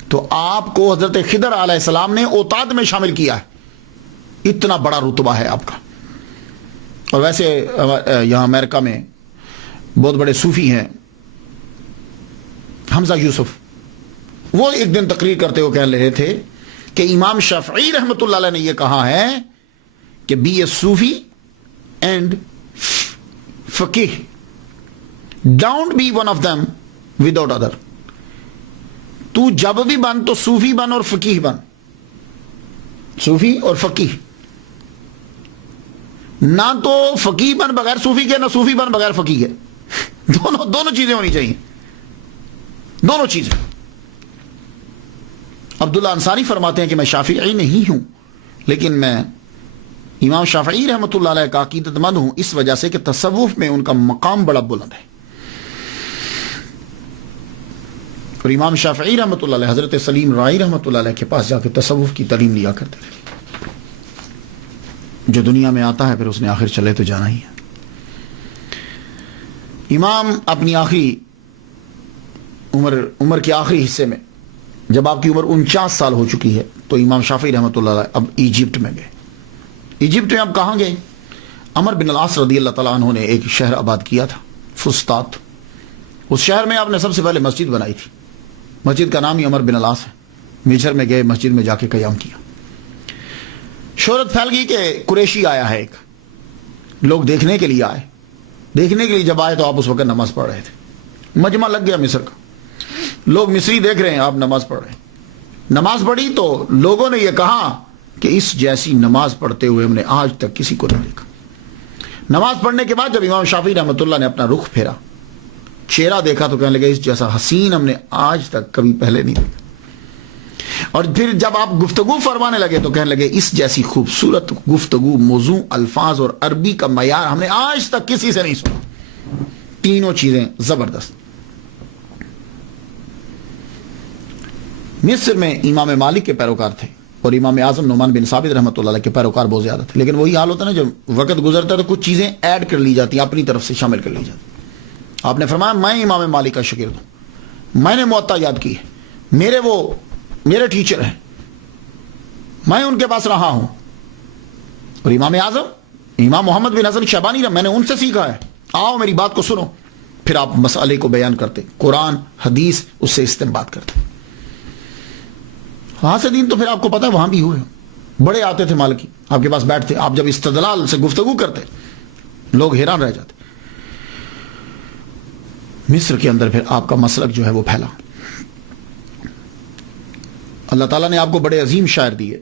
تو آپ کو حضرت خضر علیہ السلام نے اوتاد میں شامل کیا ہے، اتنا بڑا رتبہ ہے آپ کا. اور ویسے یہاں امریکہ میں بہت بڑے صوفی ہیں، حمزہ یوسف، وہ ایک دن تقریر کرتے ہوئے کہہ رہے تھے کہ امام شافعی رحمۃ اللہ علیہ نے یہ کہا ہے کہ be a Sufi and faqih, don't be one of them without other. تو جب بھی بن تو صوفی بن اور فقیہ بن، صوفی اور فقیہ، نہ تو فقیہ بن بغیر صوفی کے، نہ صوفی بن بغیر فقیہ کے. دونوں چیزیں ہونی چاہیے، دونوں چیزیں. عبداللہ انصاری فرماتے ہیں کہ میں شافعی نہیں ہوں، لیکن میں امام شافعی رحمۃ اللہ علیہ کا عقیدت مند ہوں، اس وجہ سے کہ تصوف میں ان کا مقام بڑا بلند ہے. اور امام شافعی رحمۃ اللہ علیہ حضرت سلیم رائی رحمۃ اللہ علیہ کے پاس جا کے تصوف کی تعلیم لیا کرتے تھے. جو دنیا میں آتا ہے پھر اس نے آخر چلے تو جانا ہی ہے. امام اپنی آخری عمر کے آخری حصے میں جب آپ کی عمر 49 سال ہو چکی ہے تو امام شافعی رحمۃ اللہ علیہ اب ایجپٹ میں گئے. ایجپٹ میں اب کہاں گئے؟ عمر بن العاص رضی اللہ تعالیٰ عنہ نے ایک شہر آباد کیا تھا، فسطاط. اس شہر میں آپ نے سب سے پہلے مسجد بنائی تھی. مسجد کا نام ہی عمر بن العاص ہے. مصر میں گئے، مسجد میں جا کے قیام کیا. شہرت پھیل گئی کہ قریشی آیا ہے ایک، لوگ دیکھنے کے لیے آئے. دیکھنے کے لیے جب آئے تو آپ اس وقت نماز پڑھ رہے تھے. مجمع لگ گیا مصر کا، لوگ مصری دیکھ رہے ہیں، آپ نماز پڑھ رہے ہیں. نماز پڑھی تو لوگوں نے یہ کہا کہ اس جیسی نماز پڑھتے ہوئے ہم نے آج تک کسی کو نہیں دیکھا. نماز پڑھنے کے بعد جب امام شافعی رحمۃ اللہ نے اپنا رخ پھیرا، چہرہ دیکھا تو کہنے لگے اس جیسا حسین ہم نے آج تک کبھی پہلے نہیں دیکھا. اور پھر جب آپ گفتگو فرمانے لگے تو کہنے لگے اس جیسی خوبصورت گفتگو، موضوع، الفاظ اور عربی کا معیار ہم نے آج تک کسی سے نہیں سنا. تینوں چیزیں زبردست. مصر میں امام مالک کے پیروکار تھے اور امام اعظم نعمان بن ثابت رحمۃ اللہ علیہ کے پیروکار بہت زیادہ تھے. لیکن وہی حال ہوتا ہے نا، جب وقت گزرتا ہے تو کچھ چیزیں ایڈ کر لی جاتی ہیں، اپنی طرف سے شامل کر لی جاتی. آپ نے فرمایا میں امام مالک کا شاگرد ہوں، میں نے موطا یاد کی ہے، میرے ٹیچر ہیں، میں ان کے پاس رہا ہوں. اور امام اعظم امام محمد بن حسن شیبانی میں نے ان سے سیکھا ہے، آؤ میری بات کو سنو. پھر آپ مسئلے کو بیان کرتے، قرآن حدیث اس سے استنباط کرتے. وہاں سے دین تو پھر آپ کو پتا ہے وہاں بھی ہوئے، بڑے آتے تھے مالکی آپ کے پاس بیٹھتے، آپ جب استدلال سے گفتگو کرتے لوگ حیران رہ جاتے. مصر کے اندر پھر آپ کا مسلک جو ہے وہ پھیلا. اللہ تعالیٰ نے آپ کو بڑے عظیم شاعر دیے،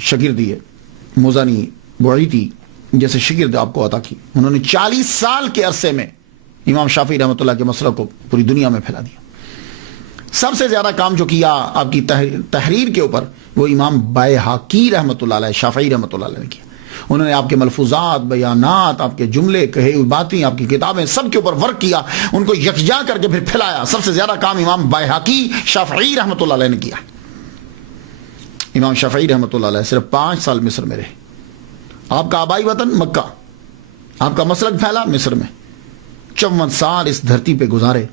شاگرد دیے. موزانی بعیطی جیسے شاگرد آپ کو عطا کی. انہوں نے 40 سال کے عرصے میں امام شافعی رحمۃ اللہ کے مسلک کو پوری دنیا میں پھیلا دیا. سب سے زیادہ کام جو کیا آپ کی تحریر کے اوپر وہ امام بائحقی رحمۃ اللہ علیہ، شافعی رحمۃ اللہ علیہ نے کیا. انہوں نے آپ کے ملفوظات، بیانات، آپ کے جملے، کہے ہوئی باتیں، آپ کی کتابیں سب کے اوپر ورک کیا، ان کو یکجا کر کے پھر پھیلایا. سب سے زیادہ کام امام بائحقی شافعی رحمۃ اللہ علیہ نے کیا. امام شافعی رحمۃ اللہ علیہ صرف 5 سال مصر میں رہے. آپ کا آبائی وطن مکہ، آپ کا مسلک پھیلا مصر میں. 54 سال اس دھرتی پہ گزارے.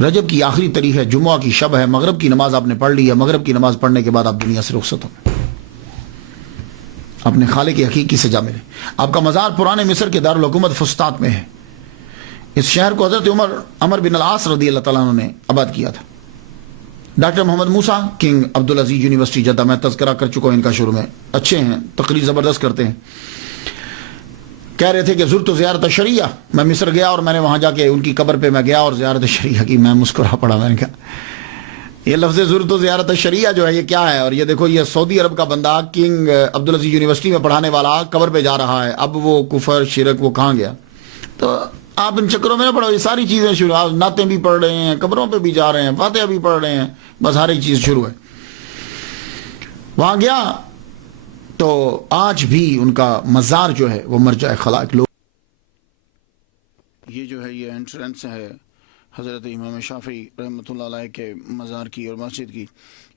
رجب کی آخری تاریخ ہے، جمعہ کی شب ہے، مغرب کی نماز آپ نے پڑھ لی ہے. مغرب کی نماز پڑھنے کے بعد آپ دنیا سے رخصت ہو گئے، اپنے خالق حقیقی سے جا ملے. آپ کا مزار پرانے مصر کے دارالحکومت فسطاط میں ہے. اس شہر کو حضرت عمر بن العاص رضی اللہ تعالیٰ عنہ نے آباد کیا تھا. ڈاکٹر محمد موسیٰ کنگ عبدالعزیز یونیورسٹی جدہ، میں تذکرہ کر چکا ہوں ان کا شروع میں، اچھے ہیں، تقریر زبردست کرتے ہیں. کہہ رہے تھے کہ زرت زیارت شریعہ، میں مصر گیا اور میں نے وہاں جا کے ان کی قبر پہ میں گیا اور زیارت شریعہ کی. میں مسکرا پڑا، میں نے کہا یہ لفظ زرت زیارت شریعہ جو ہے یہ کیا ہے؟ اور یہ دیکھو یہ سعودی عرب کا بندہ کنگ عبدالعزیز یونیورسٹی میں پڑھانے والا قبر پہ جا رہا ہے. اب وہ کفر شرک وہ کہاں گیا؟ تو آپ ان چکروں میں نہ پڑھو، یہ ساری چیزیں شروع. آپ نعتیں بھی پڑھ رہے ہیں، قبروں پہ بھی جا رہے ہیں، فاتحہ بھی پڑھ رہے ہیں، بس ہر ایک چیز شروع ہے. وہاں گیا تو آج بھی ان کا مزار جو ہے وہ مرجع خلائق. لوگ یہ جو ہے یہ انٹرنس ہے حضرت امام شافعی رحمۃ اللہ علیہ کے مزار کی اور مسجد کی.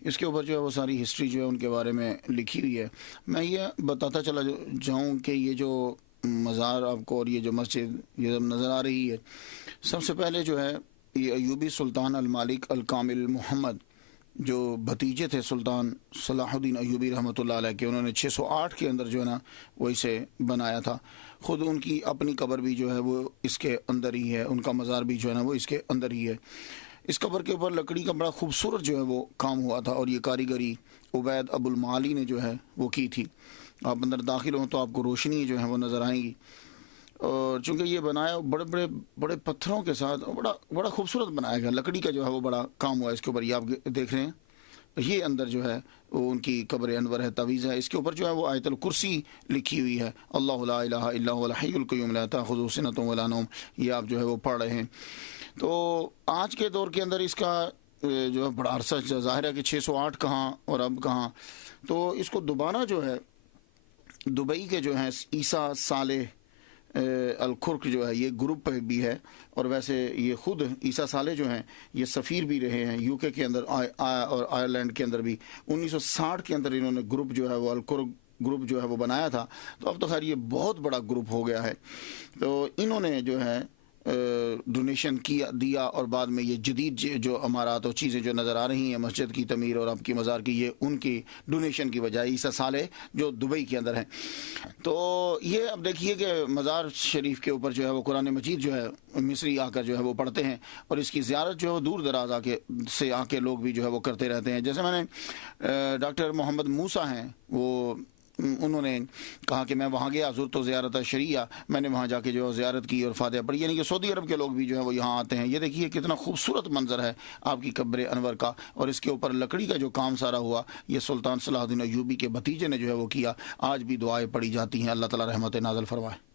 اس کے اوپر جو ہے وہ ساری ہسٹری جو ہے ان کے بارے میں لکھی ہوئی ہے. میں یہ بتاتا چلا جاؤں کہ یہ جو مزار آپ کو اور یہ جو مسجد یہ نظر آ رہی ہے، سب سے پہلے جو ہے یہ ایوبی سلطان المالک الکامل محمد جو بھتیجے تھے سلطان صلاح الدین ایوبی رحمۃ اللہ علیہ کے، انہوں نے 608 کے اندر جو ہے نا وہ اسے بنایا تھا. خود ان کی اپنی قبر بھی جو ہے وہ اس کے اندر ہی ہے، ان کا مزار بھی جو ہے نا وہ اس کے اندر ہی ہے. اس قبر کے اوپر لکڑی کا بڑا خوبصورت جو ہے وہ کام ہوا تھا، اور یہ کاریگری عبید ابو المعالی نے جو ہے وہ کی تھی. آپ اندر داخل ہوں تو آپ کو روشنی جو ہے وہ نظر آئیں گی، اور چونکہ یہ بنایا بڑے پتھروں کے ساتھ بڑا خوبصورت بنایا گیا. لکڑی کا جو ہے وہ بڑا کام ہوا ہے اس کے اوپر. یہ آپ دیکھ رہے ہیں، یہ اندر جو ہے وہ ان کی قبر انور ہے، تعویذ ہے. اس کے اوپر جو ہے وہ آیت الکرسی لکھی ہوئی ہے، اللہ لا الہ الا هو الحی القیوم لا تأخذہ سنۃ ولا نوم. یہ آپ جو ہے وہ پڑھ رہے ہیں. تو آج کے دور کے اندر اس کا جو ہے بڑا عرصہ ظاہر ہے کہ 608 کہاں اور اب کہاں. تو اس کو دوبارہ جو ہے دبئی کے جو ہیں عیسیٰ صالح الکرک جو ہے یہ گروپ بھی ہے، اور ویسے یہ خود عیسیٰ صالح جو ہیں یہ سفیر بھی رہے ہیں یو کے اندر اور آئرلینڈ کے اندر بھی. 1960 کے اندر انہوں نے گروپ جو ہے وہ الکرک گروپ جو ہے وہ بنایا تھا. تو اب تو خیر یہ بہت بڑا گروپ ہو گیا ہے. تو انہوں نے جو ہے ڈونیشن دیا، اور بعد میں یہ جدید جو عمارات اور چیزیں جو نظر آ رہی ہیں مسجد کی تعمیر اور آپ کی مزار کی، یہ ان کی ڈونیشن کی وجہ عیسیٰ صالح جو دبئی کے اندر ہیں. تو یہ اب دیکھیے کہ مزار شریف کے اوپر جو ہے وہ قرآن مجید جو ہے مصری آ کر جو ہے وہ پڑھتے ہیں، اور اس کی زیارت جو ہے دور دراز سے آ کے لوگ بھی جو ہے وہ کرتے رہتے ہیں. جیسے میں نے ڈاکٹر محمد موسیٰ ہیں، وہ انہوں نے کہا کہ میں وہاں گیا زرت و زیارت شریعہ، میں نے وہاں جا کے جو زیارت کی اور فاتحہ پڑھی. یعنی کہ سعودی عرب کے لوگ بھی جو ہے وہ یہاں آتے ہیں. یہ دیکھیے کتنا خوبصورت منظر ہے آپ کی قبر انور کا، اور اس کے اوپر لکڑی کا جو کام سارا ہوا یہ سلطان صلاح الدین ایوبی کے بھتیجے نے جو ہے وہ کیا. آج بھی دعائیں پڑھی جاتی ہیں. اللہ تعالی رحمت نازل فرمائے.